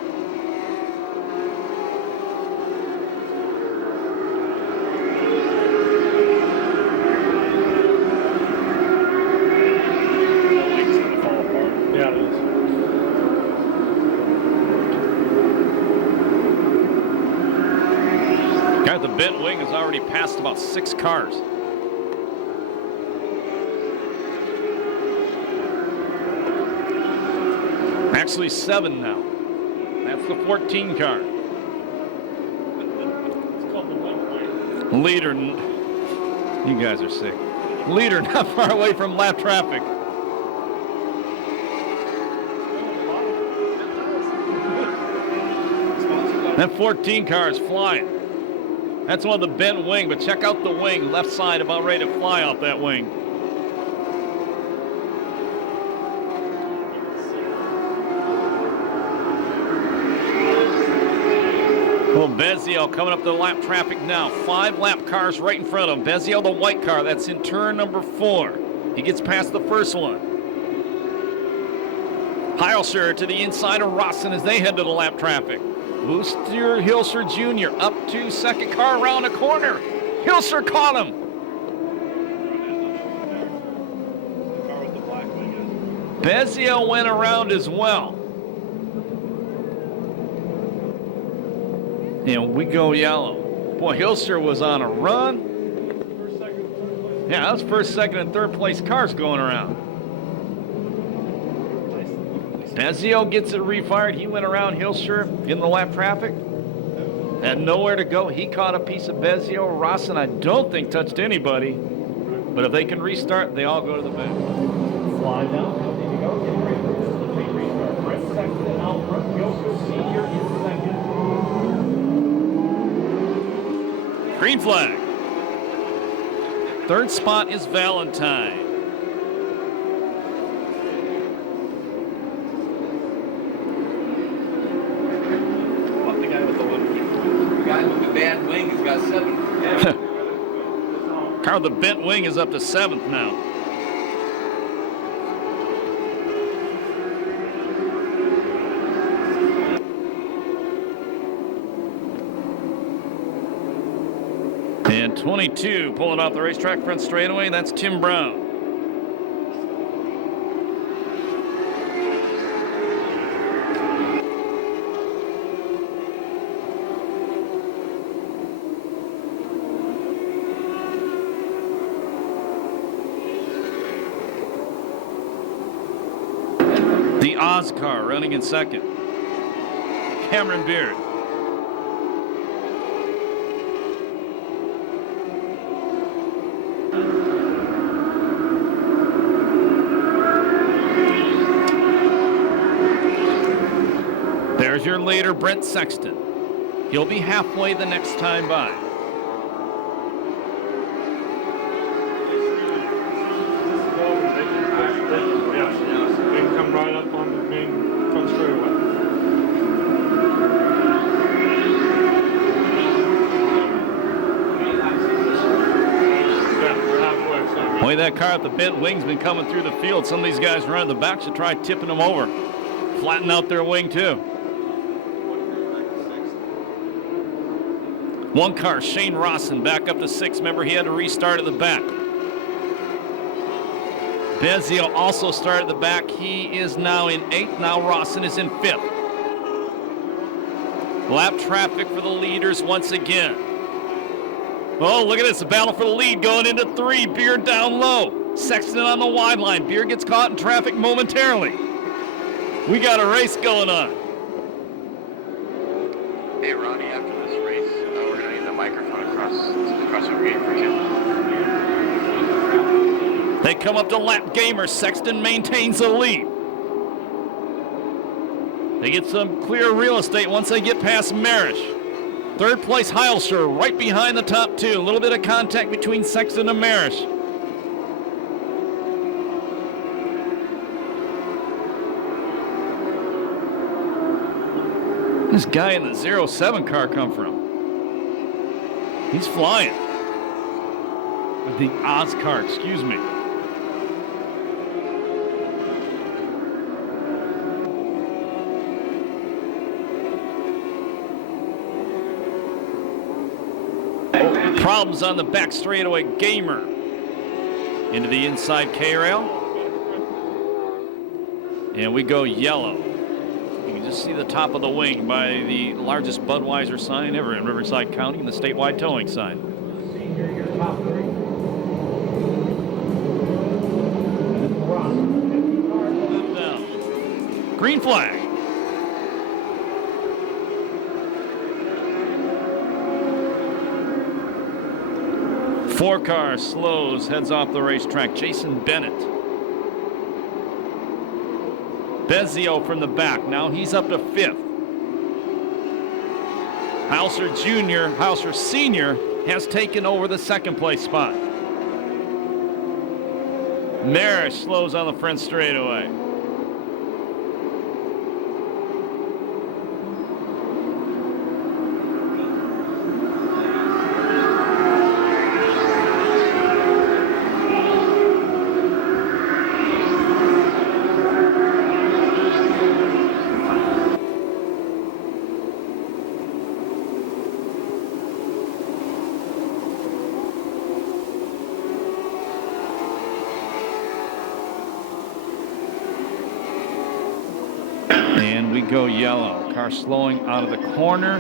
Yeah, it is. Guy with the bent wing has already passed about 6 cars. Actually 7 now. That's the 14 car. It's called the wing. Leader, you guys are sick. Leader not far away from lap traffic. That 14 car is flying. That's one of the bent wing, but check out the wing. Left side about ready to fly off that wing. Well, Bezio coming up the lap traffic now. 5 lap cars right in front of him. Bezio, the white car, that's in turn number 4. He gets past the first one. Heilscher to the inside of Rawson as they head to the lap traffic. Booster Hilscher Jr. up to second car around the corner. Hilscher caught him. Bezio went around as well. And we go yellow. Boy, Hilscher was on a run. Yeah, that was first, second, and third place cars going around. Bezio gets it refired. He went around Hilscher in the lap traffic. Had nowhere to go. He caught a piece of Bezio. Rawson, I don't think, touched anybody. But if they can restart, they all go to the bench. Slide down, healthy to go. Getting ready for the main restart. Brett Sexton out front. Hilscher Sr. in second. Green flag. Third spot is Valentine. The guy with the one wing. The guy with the bad wing has got 7. Car with the bent wing is up to 7th now. And 22 pulling off the racetrack front straightaway. That's Tim Brown. The Oz car running in second. Cameron Beard. There's your leader, Brent Sexton. He'll be halfway the next time by. This is over. They can Yeah, they can come right up on the main front straightaway. Boy, that car with the bent wing's been coming through the field. Some of these guys running the back should try tipping them over. Flatten out their wing, too. One car, Shane Rawson, back up to 6th. Remember, he had to restart at the back. Bezio also started at the back. He is now in 8th. Now Rawson is in 5th. Lap traffic for the leaders once again. Oh, look at this. A battle for the lead going into 3. Beard down low. Sexton on the wide line. Beard gets caught in traffic momentarily. We got a race going on. Hey, Ronnie, after this race, we're going to need the microphone across the gate for you. They come up to lap gamer. Sexton maintains the lead. They get some clear real estate once they get past Marish. 3rd place, Heilscher, right behind the top 2. A little bit of contact between Sexton and Marish. This guy in the 07 car come from? He's flying. The Oz car, excuse me. Problems on the back straightaway. Gamer into the inside K-rail. And we go yellow. You can just see the top of the wing by the largest Budweiser sign ever in Riverside County and the statewide towing sign. Senior, your top 3. Down. Green flag. Four car slows, heads off the racetrack. Jason Bennett. Bezio from the back. Now he's up to 5th. Hauser Sr. has taken over the 2nd place spot. Marish slows on the front straightaway. And we go yellow. Car slowing out of the corner.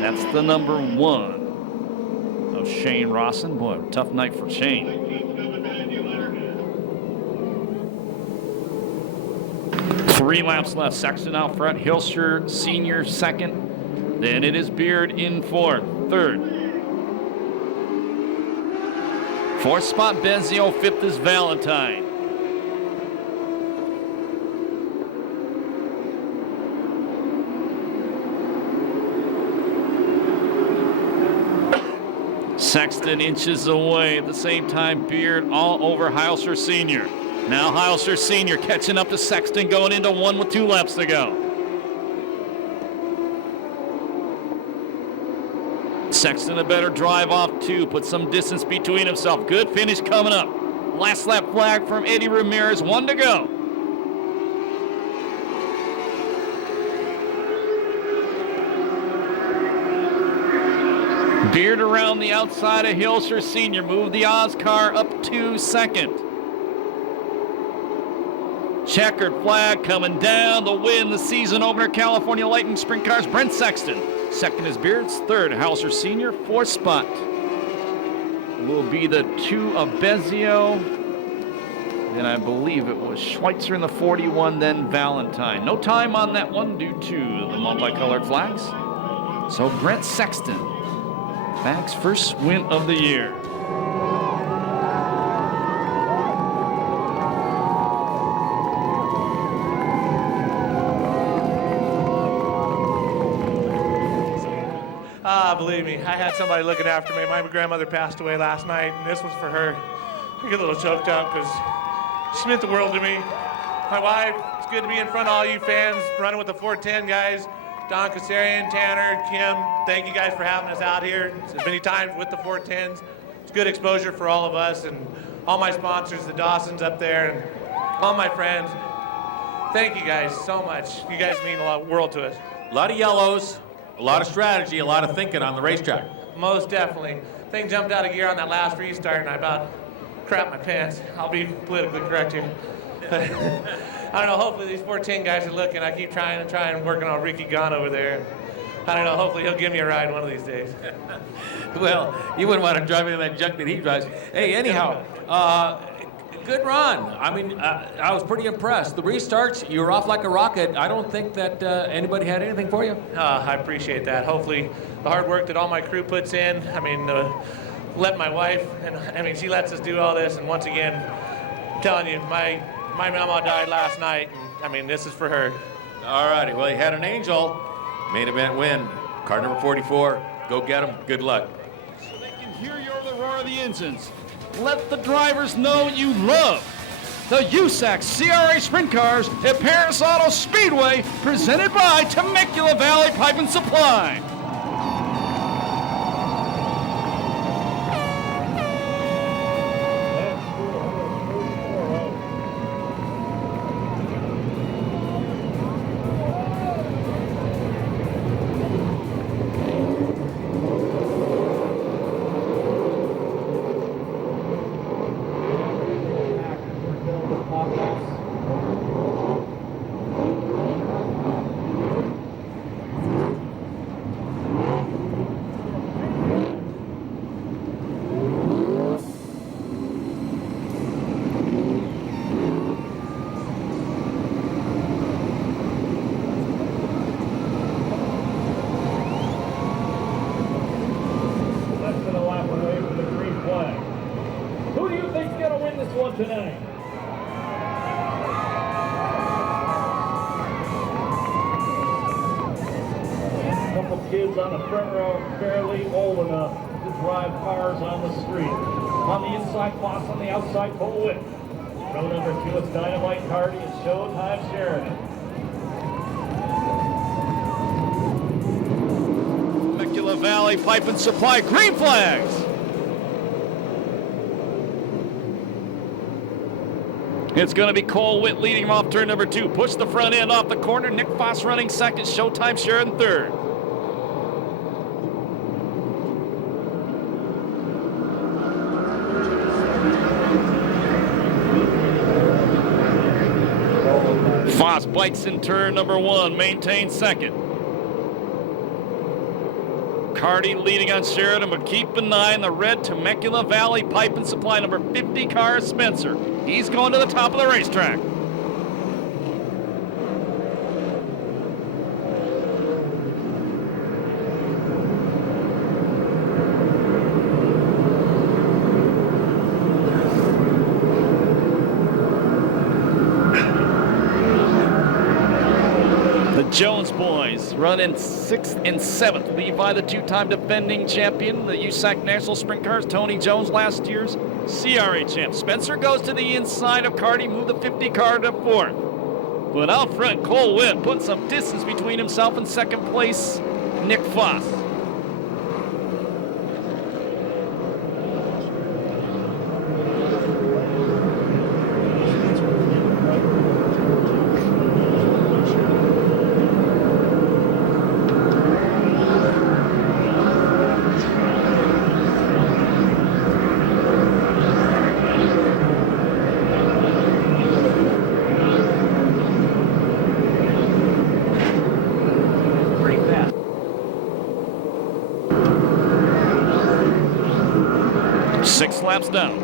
That's the number 1 of Shane Rawson. Boy, tough night for Shane. Three laps left. Sexton out front. Hilscher Sr. 2nd. Then it is Beard in 4th. 3rd. 4th spot Bezio. 5th is Valentine. Sexton inches away. At the same time, Beard all over Heilscher Sr. Now Heilscher Sr. catching up to Sexton, going into 1 with 2 laps to go. Sexton a better drive off 2, put some distance between himself. Good finish coming up. Last lap flag from Eddie Ramirez, 1 to go. Beard around the outside of Hilscher Sr. Move the Oz car up to 2nd. Checkered flag coming down. The win, the season opener, California Lightning Sprint Cars, Brent Sexton. 2nd is Beards. 3rd, Heilscher Sr. 4th spot will be the 2 of Bezio. Then I believe it was Schweitzer in the 41, then Valentine. No time on that one due to the multicolored flags. So Brent Sexton, Mac's first win of the year. Believe me, I had somebody looking after me. My grandmother passed away last night, and this was for her. I get a little choked up because She meant the world to me. My wife, it's good to be in front of all you fans, running with the 410 guys. Don Kasarian, Tanner, Kim, thank you guys for having us out here as many times with the 410s. It's good exposure for all of us and all my sponsors, the Dawsons up there, and all my friends. Thank you guys so much. You guys mean a lot, world to us. A lot of yellows, a lot of strategy, a lot of thinking on the racetrack. Most definitely. Thing jumped out of gear on that last restart, and I about crapped my pants. I'll be politically correct here. I don't know, hopefully these 410 guys are looking. I keep trying working on Ricky Gunn over there. I don't know, hopefully he'll give me a ride one of these days. Well, you wouldn't want to drive into that junk that he drives. Hey, anyhow, good run. I mean, I was pretty impressed. The restarts, you were off like a rocket. I don't think that anybody had anything for you. I appreciate that. Hopefully the hard work that all my crew puts in, I mean, let my wife, and I mean, she lets us do all this, and once again, I'm telling you, my mama died last night, and I mean, this is for her. All righty, well, you had an angel. Main event win. Car number 44. Go get him. Good luck. So they can hear the roar of the engines. Let the drivers know you love the USAC CRA Sprint Cars at Perris Auto Speedway, presented by Temecula Valley Pipe and Supply. Who do you think's going to win this one tonight? A couple kids on the front row, fairly old enough to drive cars on the street. On the inside, Foss, on the outside, Cole Witt. Row number 2, it's Dynamite Cardi and Showtime Sheridan. Temecula Valley Pipe and Supply, green flags. It's going to be Cole Witt leading him off turn number 2. Push the front end off the corner. Nick Foss running second. Showtime Sheridan third. Foss bites in turn number 1. Maintains second. Cardi leading on Sheridan, but keep an eye on the red Temecula Valley Pipe and Supply number 50 car, Spencer. He's going to the top of the racetrack. The Jones boys run in 6th and 7th, lead by the 2-time defending champion, the USAC National Sprint Cars, Tony Jones, last year's CRA champ. Spencer goes to the inside of Cardi, move the 50 car to 4th. But out front, Cole Witt putting some distance between himself and second place, Nick Foss. Six laps down.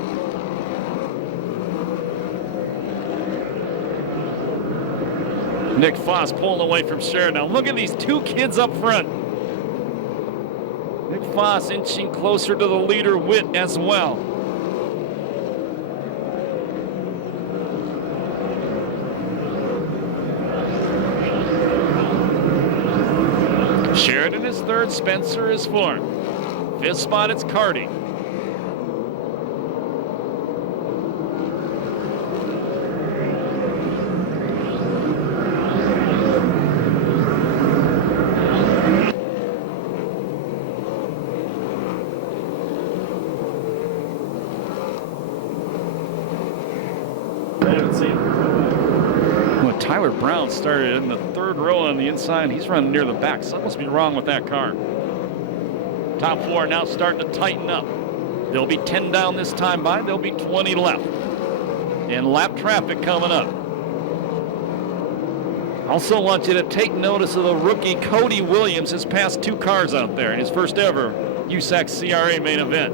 Nick Foss pulling away from Sheridan. Now look at these two kids up front. Nick Foss inching closer to the leader, Witt, as well. Sheridan is third, Spencer is fourth. Fifth spot, it's Cardi. Tyler Brown started in the third row on the inside. He's running near the back. Something must be wrong with that car. Top four now starting to tighten up. There'll be 10 down this time by. There'll be 20 left. And lap traffic coming up. Also want you to take notice of the rookie Cody Williams has passed 2 cars out there in his first ever USAC CRA main event.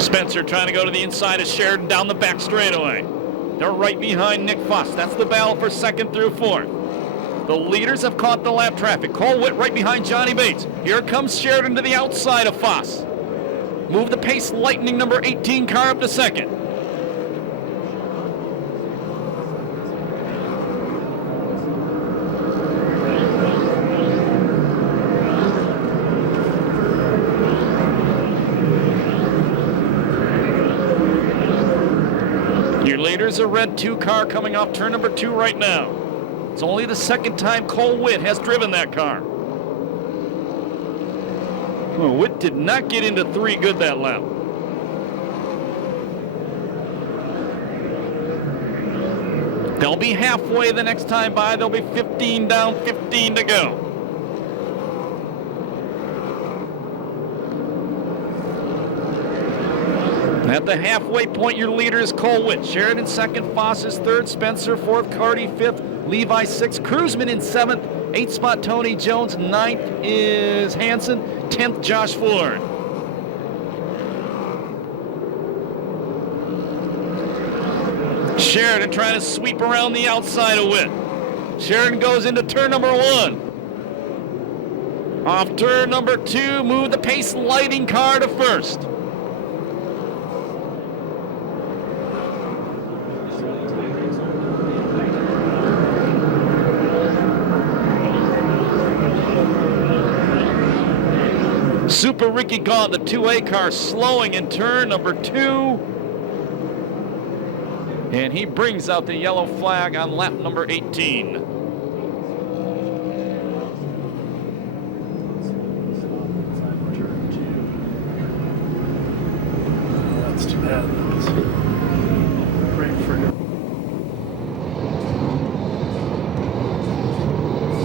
Spencer trying to go to the inside of Sheridan down the back straightaway. They're right behind Nick Foss. That's the battle for second through fourth. The leaders have caught the lap traffic. Cole Witt right behind Johnny Bates. Here comes Sheridan to the outside of Foss. Move the pace lightning number 18 car up to second. Your leader's a red 2 car coming off turn number 2 right now. It's only the second time Cole Witt has driven that car. Well, Witt did not get into 3 good that lap. They'll be halfway the next time by. They'll be 15 down, 15 to go. At the halfway point, your leader is Cole Witt. Sheridan second, Foss is third, Spencer fourth, Carty fifth, Levi sixth, Cruzman in seventh, 8th spot Tony Jones, 9th is Hanson, 10th Josh Ford. Sheridan trying to sweep around the outside of Witt. Sheridan goes into turn number 1. Off turn number 2, move the pace lighting car to first. Super Ricky Gaunt, the 2A car, slowing in turn number 2. And he brings out the yellow flag on lap number 18. That's too bad. Great for him.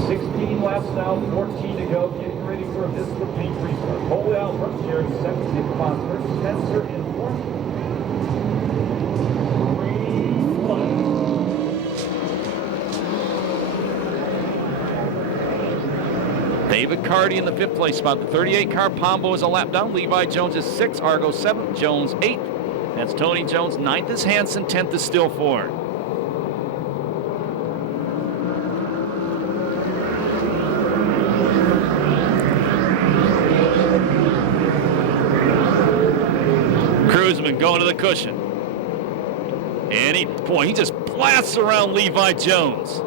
16 laps now, 14 to go. Getting ready for this repeat restart. Cole out from Sheridan, second, Nick Foster, Spencer in fourth. David Carty in the 5th place spot. The 38 car Pombo is a lap down. Levi Jones is 6th, Argo 7th, Jones 8th. That's Tony Jones. 9th is Hanson, 10th is Still Ford. Cruzman going to the cushion. And he just blasts around Levi Jones.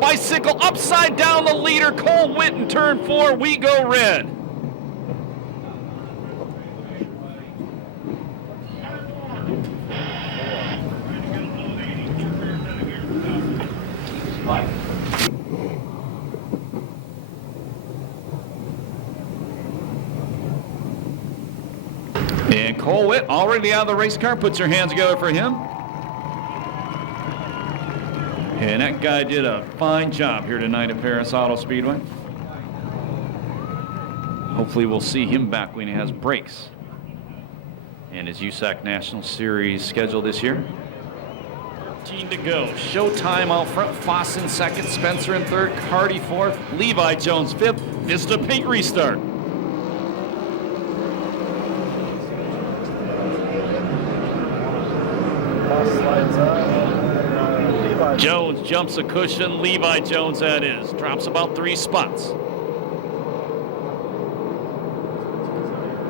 Bicycle upside down the leader, Cole Witt in turn 4. We go red. And Cole Witt already out of the race car, puts her hands together for him. And that guy did a fine job here tonight at Perris Auto Speedway. Hopefully we'll see him back when he has brakes in his USAC National Series schedule this year. 13 to go. Showtime out front. Foss in second, Spencer in third, Carty fourth, Levi Jones fifth. Vista Pink restart. Jones jumps a cushion. Levi Jones, that is. Drops about 3 spots.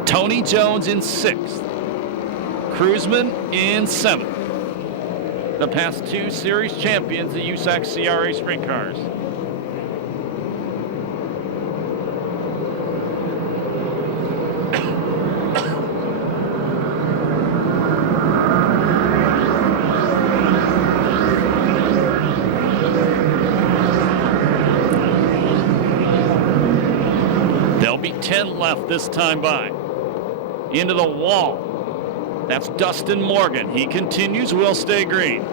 Tony Jones in 6th. Cruzman in 7th. The past 2 series champions, the USAC CRA sprint cars. be 10 left this time by. Into the wall. That's Dustin Morgan. He continues, will stay green.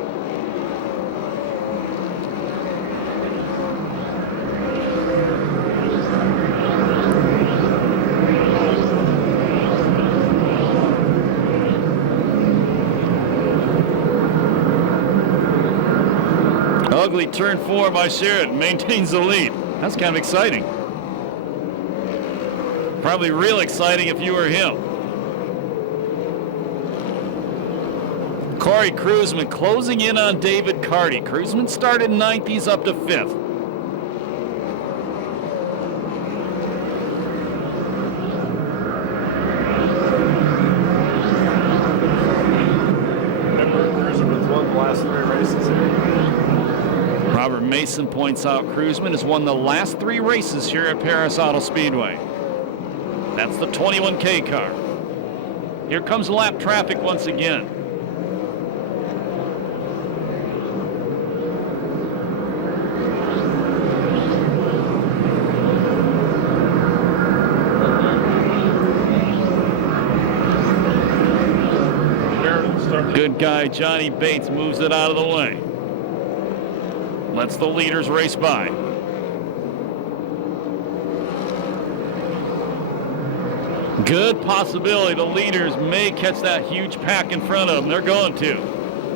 Ugly turn 4 by Sheridan, maintains the lead. That's kind of exciting. Probably real exciting if you were him. Corey Kruzman closing in on David Carty. Kruzman started 9th, he's up to 5th. Remember, Kruzman's won the last 3 races here. Robert Mason points out Kruzman has won the last 3 races here at Perris Auto Speedway. That's the 21K car. Here comes lap traffic once again. Good guy Johnny Bates moves it out of the way. Lets the leaders race by. Good possibility the leaders may catch that huge pack in front of them. They're going to.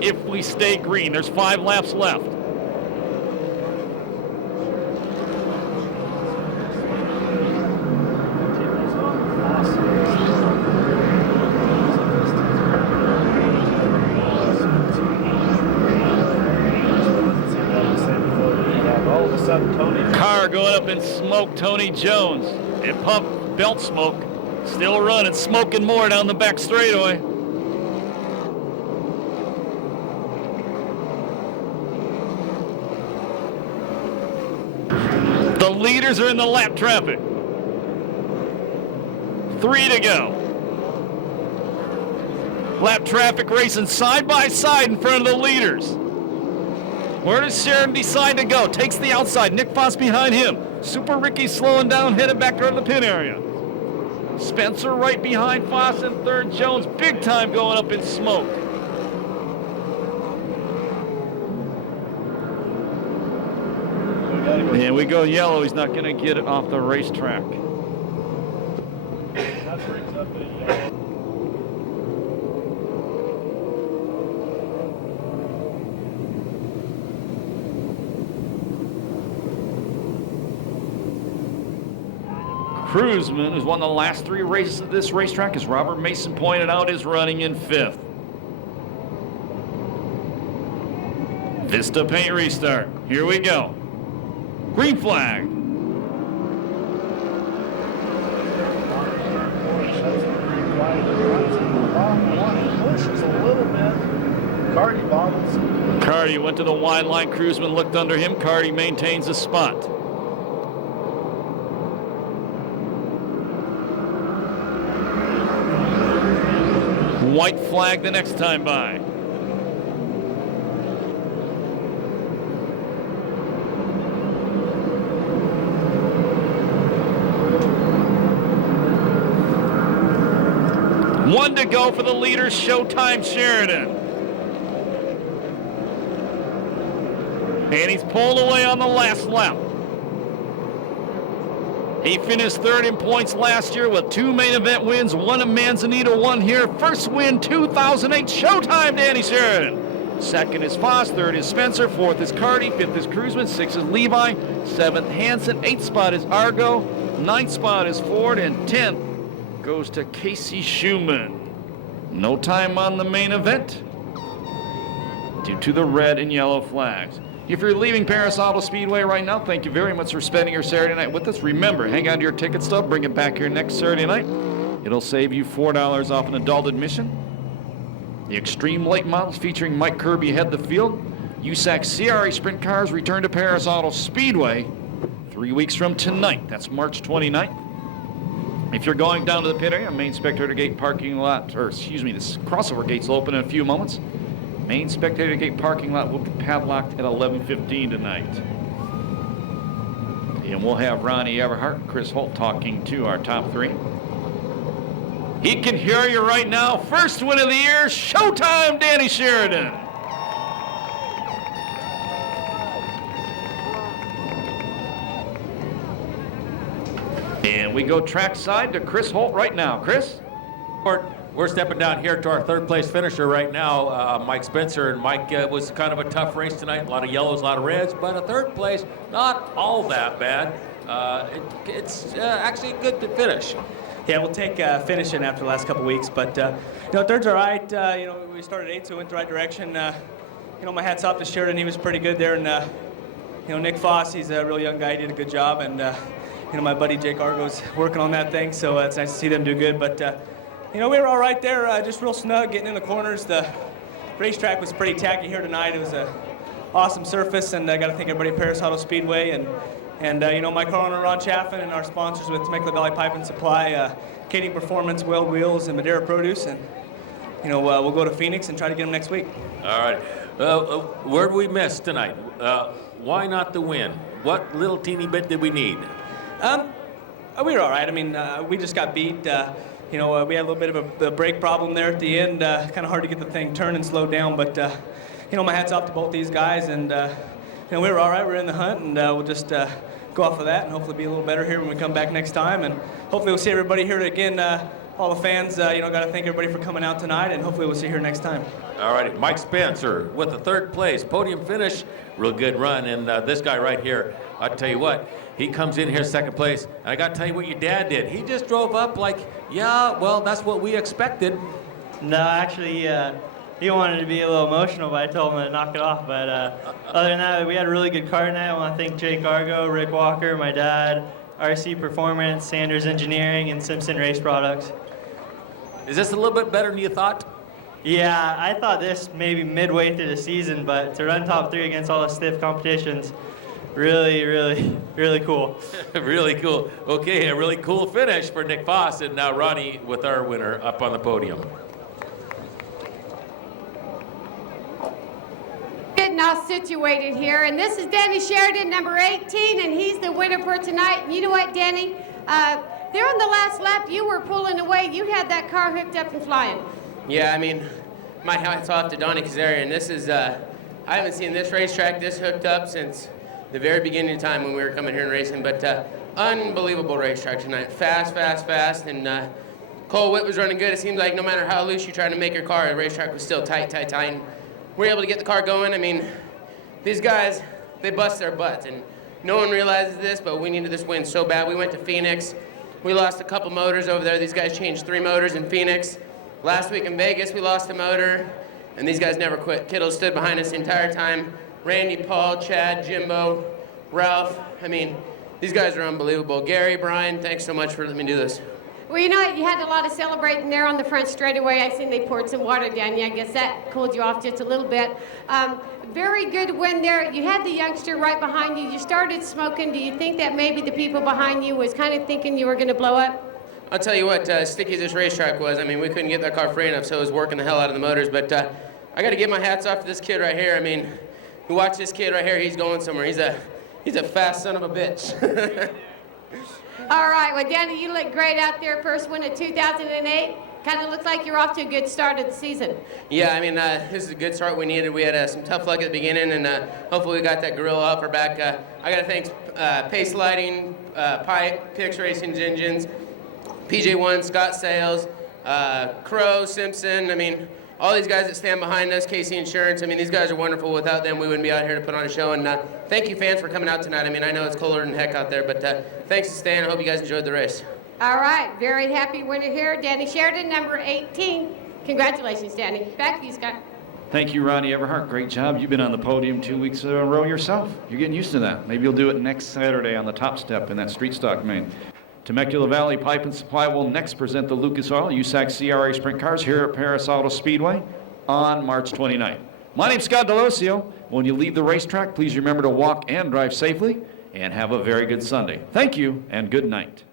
If we stay green, there's 5 laps left. Car going up in smoke, Tony Jones. It pumped belt smoke. Still running, smoking more down the back straightaway. The leaders are in the lap traffic. 3 to go. Lap traffic racing side by side in front of the leaders. Where does Sheridan decide to go? Takes the outside. Nick Foss behind him. Super Ricky slowing down, headed back toward the pit area. Spencer right behind Foss in 3rd. Jones big time going up in smoke. And we go yellow. He's not going to get it off the racetrack. Kruzman, who's won the last 3 races at this racetrack, as Robert Mason pointed out, is running in 5th. Vista paint restart. Here we go. Green flag. Pushes a little bit. Carty bobbles. Carty went to the wide line. Kruzman looked under him. Carty maintains a spot. White flag the next time by. One to go for the leaders, Showtime Sheridan. And he's pulled away on the last lap. He finished 3rd in points last year with 2 main event wins, 1 in Manzanita, 1 here. First win 2008, Showtime Danny Sheridan. 2nd is Foss, 3rd is Spencer, 4th is Carty, 5th is Kruzman, 6th is Levi, 7th Hansen, 8th spot is Argo, 9th spot is Ford, and 10th goes to Casey Schumann. No time on the main event due to the red and yellow flags. If you're leaving Perris Auto Speedway right now, thank you very much for spending your Saturday night with us. Remember, hang on to your ticket stub, bring it back here next Saturday night. It'll save you $4 off an adult admission. The Extreme Late models featuring Mike Kirby head the field. USAC CRA sprint cars return to Perris Auto Speedway 3 weeks from tonight. That's March 29th. If you're going down to the pit area, main spectator gate parking lot, or excuse me, this crossover gates will open in a few moments. Main spectator gate parking lot will be padlocked at 11:15 tonight. And we'll have Ronnie Everhart and Chris Holt talking to our top three. He can hear you right now. First win of the year, showtime, Danny Sheridan. And we go trackside to Chris Holt right now. Chris? We're stepping down here to our third place finisher right now, Mike Spencer. And Mike was kind of a tough race tonight. A lot of yellows, a lot of reds, but a third place, not all that bad. It's actually good to finish. Yeah, we'll take finishing after the last couple weeks, but third's all right. We started 8th, so we went the right direction. My hat's off to Sheridan. He was pretty good there, and Nick Foss, he's a real young guy. He did a good job, and my buddy Jake Argo's working on that thing, so it's nice to see them do good. But we were all right there, just real snug, getting in the corners. The racetrack was pretty tacky here tonight. It was an awesome surface, and I got to thank everybody at Perris Speedway and my car owner Ron Chaffin and our sponsors with Temecula Valley Pipe and Supply, Kading Performance, Weld Wheels, and Madera Produce, and we'll go to Phoenix and try to get them next week. All right. Where did we miss tonight? Why not the win? What little teeny bit did we need? We were all right. I mean, we just got beat. We had a little bit of a brake problem there at the end. Kind of hard to get the thing turned and slowed down, but my hat's off to both these guys, and we were all right. We're in the hunt, and we'll just go off of that and hopefully be a little better here when we come back next time. And hopefully we'll see everybody here again. All the fans, got to thank everybody for coming out tonight, and hopefully we'll see you here next time. All right, Mike Spencer with the third place podium finish, real good run. And this guy right here, I'll tell you what, he comes in here second place. And I got to tell you what your dad did. He just drove up like, yeah, well, that's what we expected. No, actually, he wanted to be a little emotional, but I told him to knock it off. But other than that, we had a really good car tonight. I want to thank Jake Argo, Rick Walker, my dad, RC Performance, Sanders Engineering, and Simpson Race Products. Is this a little bit better than you thought? Yeah, I thought this maybe midway through the season, but to run top 3 against all the stiff competitions, really, really, really cool. Really cool. Okay, a really cool finish for Nick Foss, and now Ronnie with our winner up on the podium. Getting all situated here, and this is Danny Sheridan, number 18, and he's the winner for tonight. And you know what, Danny? There on the last lap, you were pulling away. You had that car hooked up and flying. Yeah, I mean, my hat's off to Donnie Kazarian. This is, I haven't seen this racetrack this hooked up since the very beginning of time when we were coming here and racing, but unbelievable racetrack tonight. Fast, fast, fast, and Cole Witt was running good. It seemed like no matter how loose you tried to make your car, the racetrack was still tight, tight, tight. And we were able to get the car going. I mean, these guys, they bust their butts, and no one realizes this, but we needed this win so bad. We went to Phoenix. We lost a couple motors over there. These guys changed 3 motors in Phoenix. Last week in Vegas, we lost a motor, and these guys never quit. Kittle stood behind us the entire time. Randy, Paul, Chad, Jimbo, Ralph. I mean, these guys are unbelievable. Gary, Brian, thanks so much for letting me do this. Well, you had a lot of celebrating there on the front straightaway. I seen they poured some water down you. I guess that cooled you off just a little bit. Very good win there. You had the youngster right behind you. You started smoking. Do you think that maybe the people behind you was kind of thinking you were going to blow up? I'll tell you what, sticky as this racetrack was, I mean, we couldn't get that car free enough, so it was working the hell out of the motors. But I got to give my hats off to this kid right here. I mean, you watch this kid right here, he's going somewhere. He's a fast son of a bitch. All right, well, Danny, you look great out there. First win of 2008. Kind of looks like you're off to a good start of the season. Yeah, I mean, this is a good start we needed. We had some tough luck at the beginning, and hopefully we got that gorilla off our back. I got to thank Pace Lighting, Pipe, Pix Racing's Engines, PJ1, Scott Sales, Crow, Simpson. I mean, all these guys that stand behind us, Casey Insurance. I mean, these guys are wonderful. Without them, we wouldn't be out here to put on a show. And thank you, fans, for coming out tonight. I mean, I know it's colder than heck out there, but thanks to Stan. I hope you guys enjoyed the race. All right, very happy winner here, Danny Sheridan, number 18. Congratulations, Danny. Back to you, Scott. Thank you, Ronnie Everhart. Great job. You've been on the podium 2 weeks in a row yourself. You're getting used to that. Maybe you'll do it next Saturday on the top step in that street stock main. Temecula Valley Pipe and Supply will next present the Lucas Oil USAC CRA Sprint Cars here at Perris Auto Speedway on March 29th. My name's Scott Delosio. When you leave the racetrack, please remember to walk and drive safely, and have a very good Sunday. Thank you, and good night.